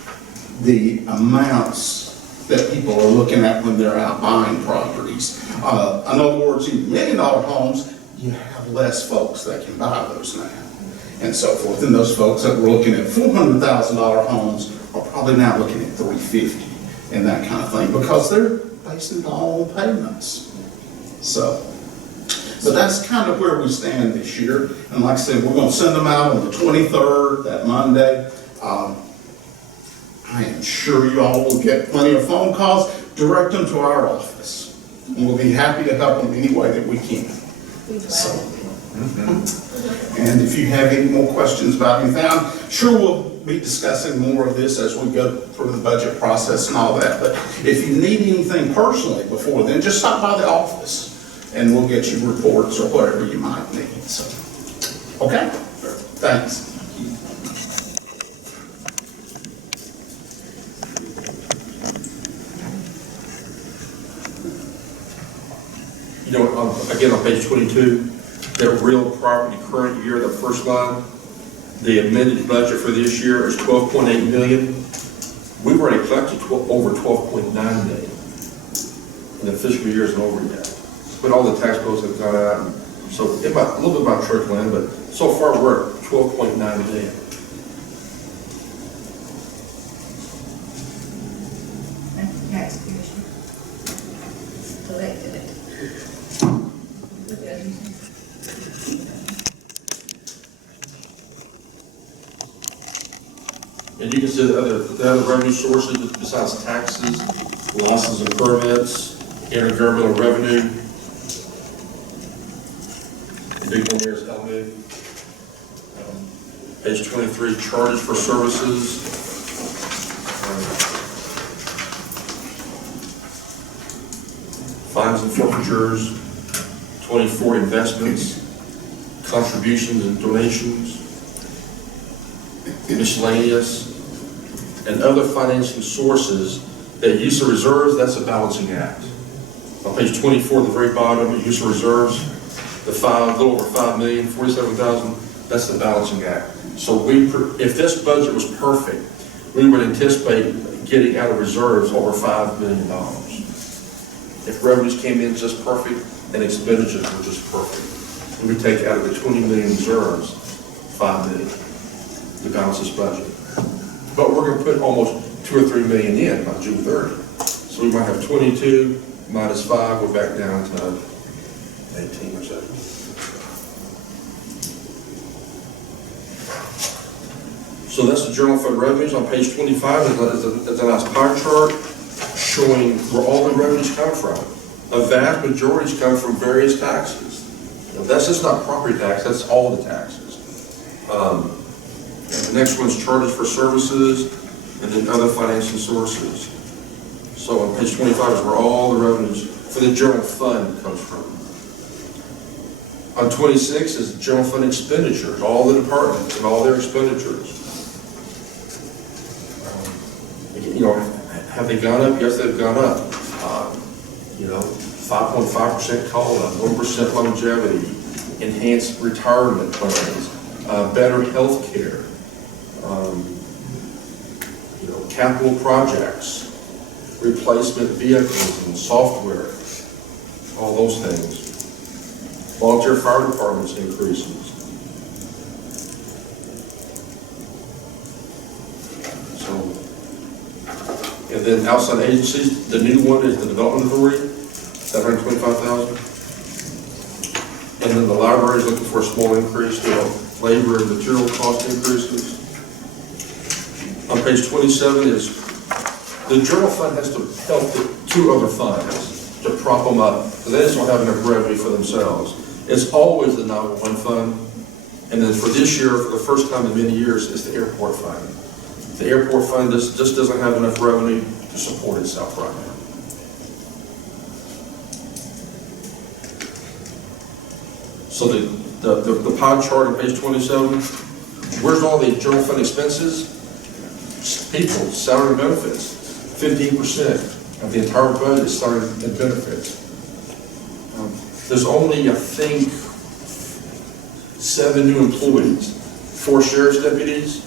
the amounts that people are looking at when they're out buying properties. In other words, in $1 million homes, you have less folks that can buy those now, and so forth. And those folks that were looking at $400,000 homes are probably now looking at $350,000 and that kind of thing, because they're basing it all on payments. So, but that's kind of where we stand this year. And like I said, we're going to send them out on the 23rd, that Monday. I am sure you all will get plenty of phone calls. Direct them to our office, and we'll be happy to help them any way that we can. So, and if you have any more questions about anything, I'm sure we'll be discussing more of this as we go through the budget process and all that. But if you need anything personally before then, just stop by the office and we'll get you reports or whatever you might need. So, okay? Thanks. You know, again, on page 22, that real property current year, the first line, the amended budget for this year is $12.8 million. We've already collected over $12.9 million. And the fiscal year isn't over yet. But all the tax bills have gone out, so it might, a little bit about trickle in, but so far we're at $12.9 million. Tax commission. Collected it. And you can see the other revenue sources besides taxes, losses and permits, intergovernmental revenue. The big one here is LMIG. Page 23, charges for services. Fines and forfeitures. 24, investments, contributions and donations. Miscellaneous, and other financing sources. That use of reserves, that's a balancing act. On page 24, the very bottom, use of reserves, the little over $5 million, 47,000, that's the balancing act. So if this budget was perfect, we would anticipate getting out of reserves over $5 million. If revenues came in just perfect and expenditures were just perfect, we would take out of the 20 million reserves, $5 million. To balance this budget. But we're going to put almost 2 or 3 million in by June 30. So we might have 22 minus 5, we're back down to 18 or so. So that's the general fund revenues. On page 25 is a nice pie chart showing where all the revenues come from. A vast majority is coming from various taxes. You know, that's just not property tax, that's all the taxes. And the next one's charges for services, and then other financing sources. So on page 25 is where all the revenues for the general fund comes from. On 26 is general fund expenditures, all the departments and all their expenditures. You know, have they gone up? Yes, they've gone up. 5.5% COLA, 1% longevity, enhanced retirement plans, better health care. Capital projects, replacement vehicles and software, all those things. Volunteer fire departments increases. So, and then outside agencies, the new one is the development authority, $725,000. And then the library is looking for a small increase to labor and material cost increases. On page 27 is the general fund has to help the 2 other funds to prop them up, because they just don't have enough revenue for themselves. It's always the 911 fund, and then for this year, for the first time in many years, it's the airport fund. The airport fund just doesn't have enough revenue to support itself right now. So the pie chart on page 27, where's all the general fund expenses? People, salary and benefits, 15% of the entire budget is salary and benefits. There's only, I think, 7 new employees, 4 sheriff's deputies,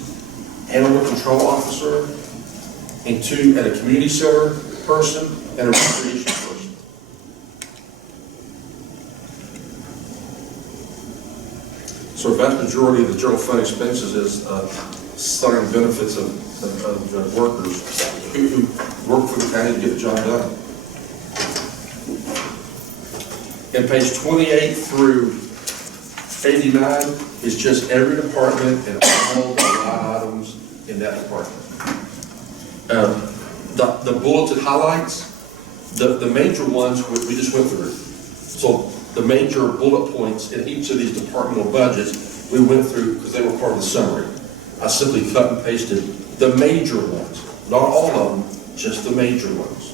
animal control officer, and 2 at a community center person and a recreation person. So a vast majority of the general fund expenses is salary and benefits of workers who work for the county to get the job done. And page 28 through 89 is just every department and all the line items in that department. The bulleted highlights, the major ones we just went through. So the major bullet points in each of these departmental budgets we went through because they were part of the summary. I simply cut and pasted the major ones, not all of them, just the major ones.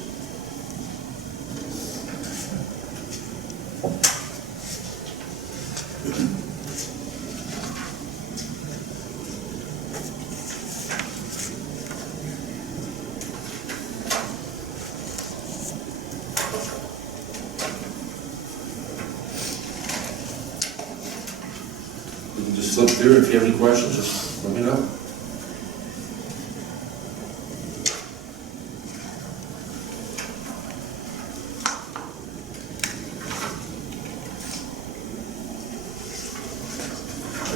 We can just flip through. If you have any questions, just let me know.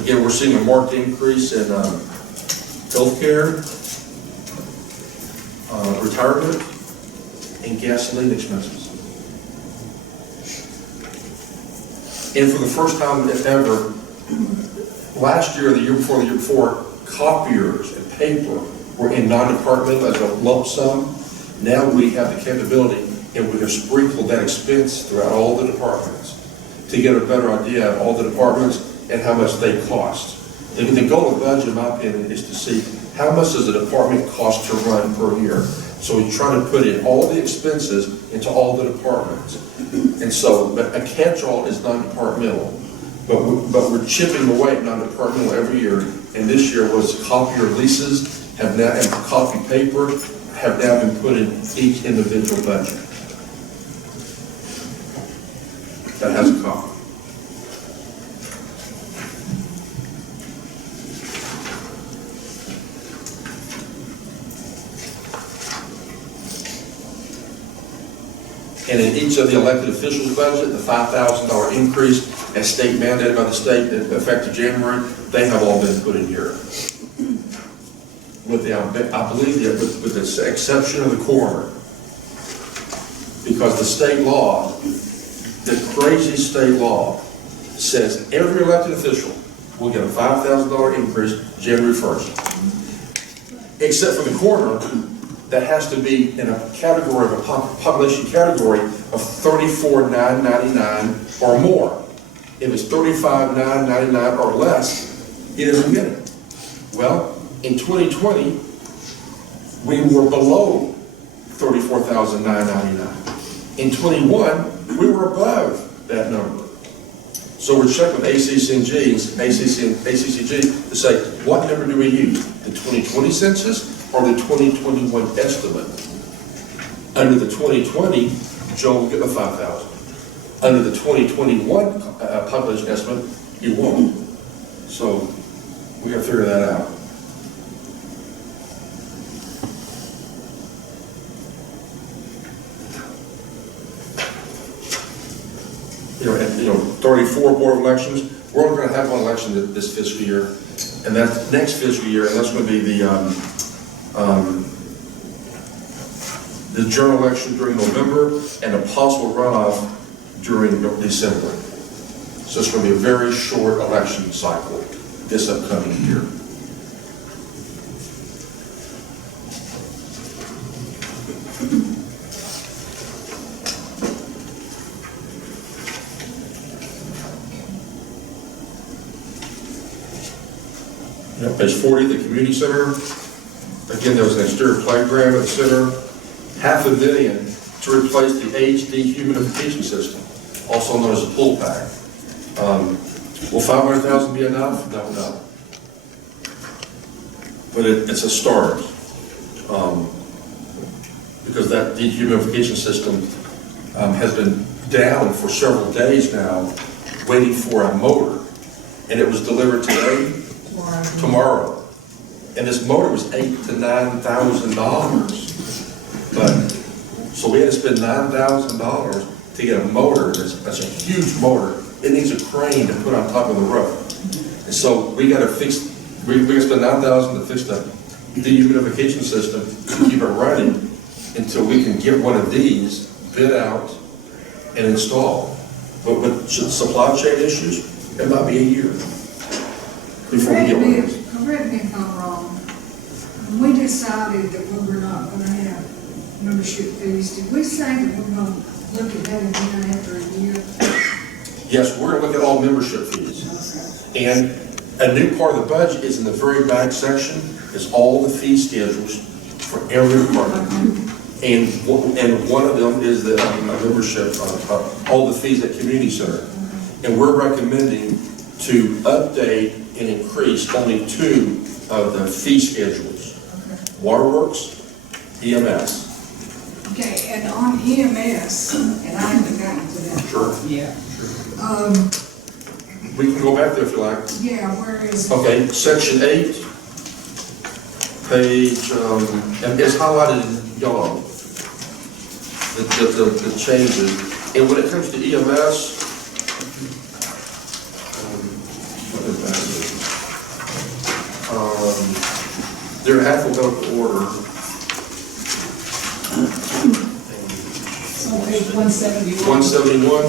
Again, we're seeing a marked increase in healthcare, retirement, and gasoline expenses. And for the first time ever, last year, the year before, copiers and paper were in non-departmental as a lump sum. Now we have the capability, and we have sprinkled that expense throughout all the departments to get a better idea of all the departments and how much they cost. The goal of the budget, in my opinion, is to see how much does a department cost to run per year. So we try to put in all the expenses into all the departments. And so a catch-all is non-departmental, but we're chipping away at non-departmental every year. And this year was copier leases have now, and copy paper have now been put in each individual budget that has a copy. And in each of the elected officials' budget, the $5,000 increase as state mandated by the state effective January, they have all been put in here. With the, I believe, with the exception of the coroner. Because the state law, the crazy state law, says every elected official will get a $5,000 increase January 1st. Except for the coroner, that has to be in a category of a population category of 34,999 or more. If it's 35,999 or less, it isn't getting it. Well, in 2020, we were below 34,999. In 21, we were above that number. So we're checking with ACCG to say, what number do we use? The 2020 census or the 2021 estimate? Under the 2020, Joe will get the 5,000. Under the 2021 population estimate, you won't. So we got to figure that out. You know, 34 board of elections. We're only going to have one election this fiscal year, and that's next fiscal year, and that's going to be the general election during November and a possible runoff during December. So it's going to be a very short election cycle this upcoming year. Page 40, the community center. Again, there was an exterior playground at the center. $500,000 to replace the HD humidification system, also known as a pool pack. Will $500,000 be enough? No. But it's a start. Because that dehumidification system has been down for several days now, waiting for a motor. And it was delivered today, tomorrow. And this motor was $8,000 to $9,000. But, so we had to spend $9,000 to get a motor. That's a huge motor. It needs a crane to put on top of the roof. And so we got to fix, we got to spend $9,000 to fix the dehumidification system to keep it running until we can get one of these bid out and install. But with supply chain issues, it might be a year before we get one of these. Correct me if I'm wrong. When we decided that we were not gonna have membership fees, did we say that we're gonna look at that again after a year? Yes, we're gonna look at all membership fees. And a new part of the budget is in the very back section, is all the fee schedules for every department. And one of them is the membership, all the fees at community center. And we're recommending to update and increase only 2 of the fee schedules. Waterworks, EMS. Okay, and on EMS, and I haven't gotten to that. Sure. Yeah. We can go back there if you like. Yeah, where is it? Okay, section 8, page, and it's highlighted in yellow. The changes. And when it comes to EMS, what is that? They're in alphabetical order. So page 171. 171.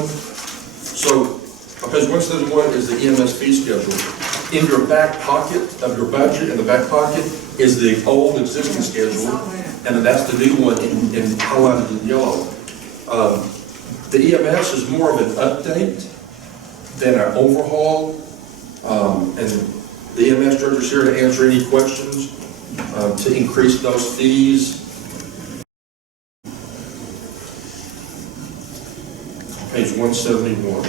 So, page 171 is the EMS fee schedule. In your back pocket of your budget, in the back pocket, is the old existing schedule, and then that's the new one in highlighted in yellow. The EMS is more of an update than an overhaul, and the EMS director is here to answer any questions to increase those fees. Page 171.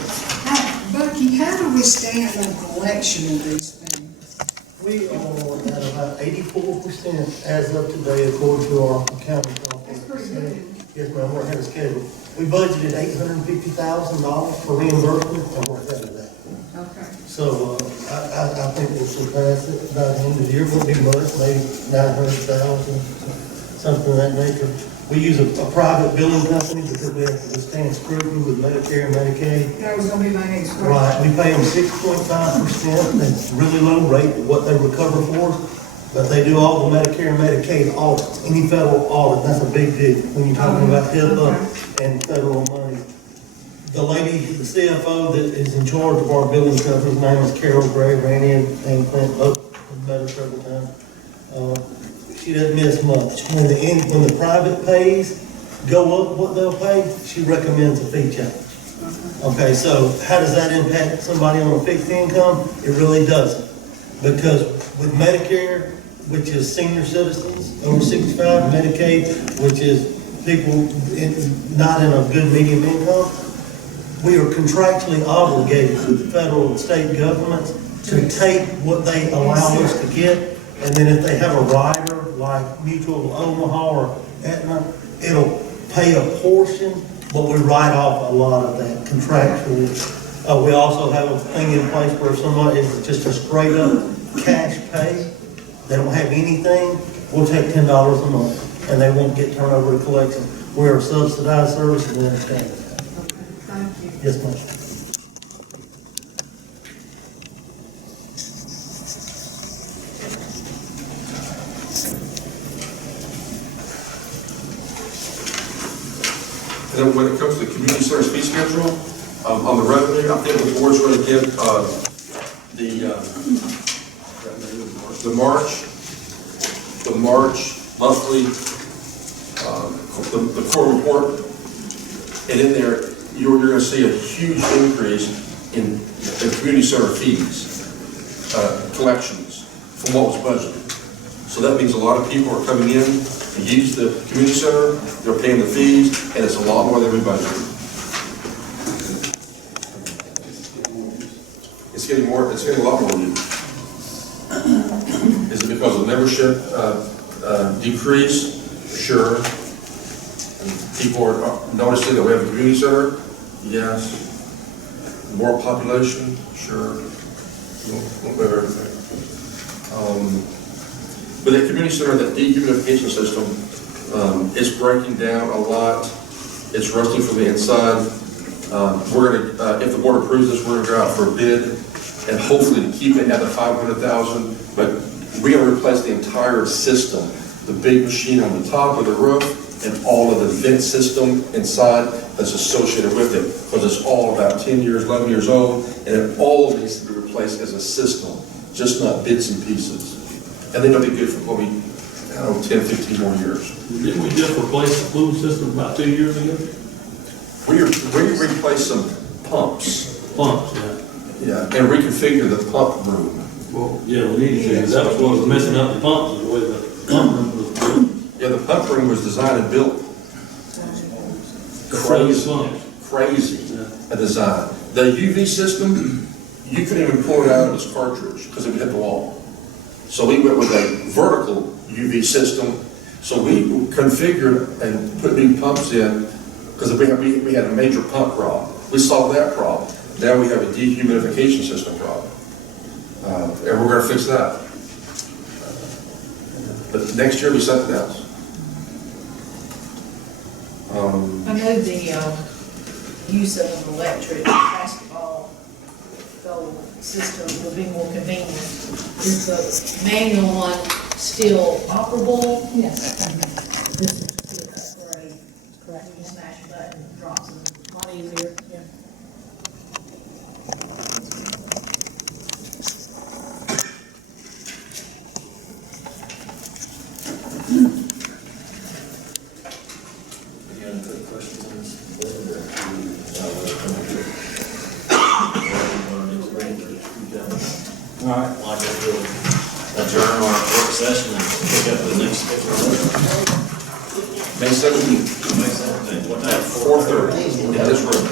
Bucky, how do we stand on collection of these things? We are at about 84% as of today, according to our accounting office. That's pretty good. Yes, ma'am, we're ahead of schedule. We budgeted $850,000 for reimbursement, and we're ahead of that. Okay. So, I think we'll surpass it by the end of the year. Won't be much, maybe 900,000, something of that nature. We use a private billing company because we have to withstand scrutiny with Medicare and Medicaid. That was gonna be my next question. Right, we pay them 6.5%, that's really low rate of what they recover for us, but they do all the Medicare and Medicaid audits, any federal audit, that's a big deal when you're talking about HIPAA and federal money. The lady, the CFO that is in charge of our billing company, his name is Carol Gray, ran in and Clint, both met her several times. She doesn't miss much. When the private pays go up what they'll pay, she recommends a fee change. Okay, so how does that impact somebody on a fixed income? It really doesn't. Because with Medicare, which is senior citizens over 65, Medicaid, which is people not in a good medium income, we are contractually obligated to the federal and state governments to take what they allow us to get. And then if they have a rider like Mutual of Omaha or Aetna, it'll pay a portion, but we write off a lot of that contractually. We also have a thing in place where somebody is just a straight up cash pay. They don't have anything, we'll take $10 a month and they won't get turned over to collection. We're a subsidized service and understand it. Thank you. Yes, ma'am. And then when it comes to the community service fee schedule, on the revenue, I think the board's going to give the March monthly, the core report, and in there, you're going to see a huge increase in community center fees, collections, from what was budgeted. So that means a lot of people are coming in to use the community center, they're paying the fees, and it's a lot more than we budgeted. It's getting a lot more use. Is it because of membership decrease? Sure. People are noticing that we have a community center? Yes. More population? Sure. Won't have everything. But the community center, that dehumidification system, is breaking down a lot. It's rusting from the inside. We're gonna, if the board approves this, we're gonna go out for a bid and hopefully keep it at the 500,000. But we're gonna replace the entire system, the big machine on the top of the roof, and all of the vent system inside that's associated with it, because it's all about 10 years, 11 years old, and it all needs to be replaced as a system, just not bits and pieces. And then it'll be good for probably, 10, 15 more years. Didn't we just replace the fluid system about 2 years ago? We replaced some pumps, Pumps, yeah. yeah, and reconfigure the pump room. Well, yeah, we need to, that was what was messing up the pumps, is the way the pump room was built. Yeah, the pump room was designed and built crazy a design. The UV system, you couldn't even pull it out of its cartridge because it would hit the wall. So we went with a vertical UV system. So we configured and put new pumps in because we had a major pump problem. We solved that problem. Now we have a dehumidification system problem. And we're going to fix that. But next year will be something else. I know the use of an electric basketball goal system would be more convenient. Is the manual one still operable? Yes. This is just for a, correct, you smash a button, it drops them. A lot easier, yeah. Any other questions on this? All right, well, I guess we'll adjourn our work session and pick up the next schedule. May 17th, May 17th, what time? 4:30, in this room.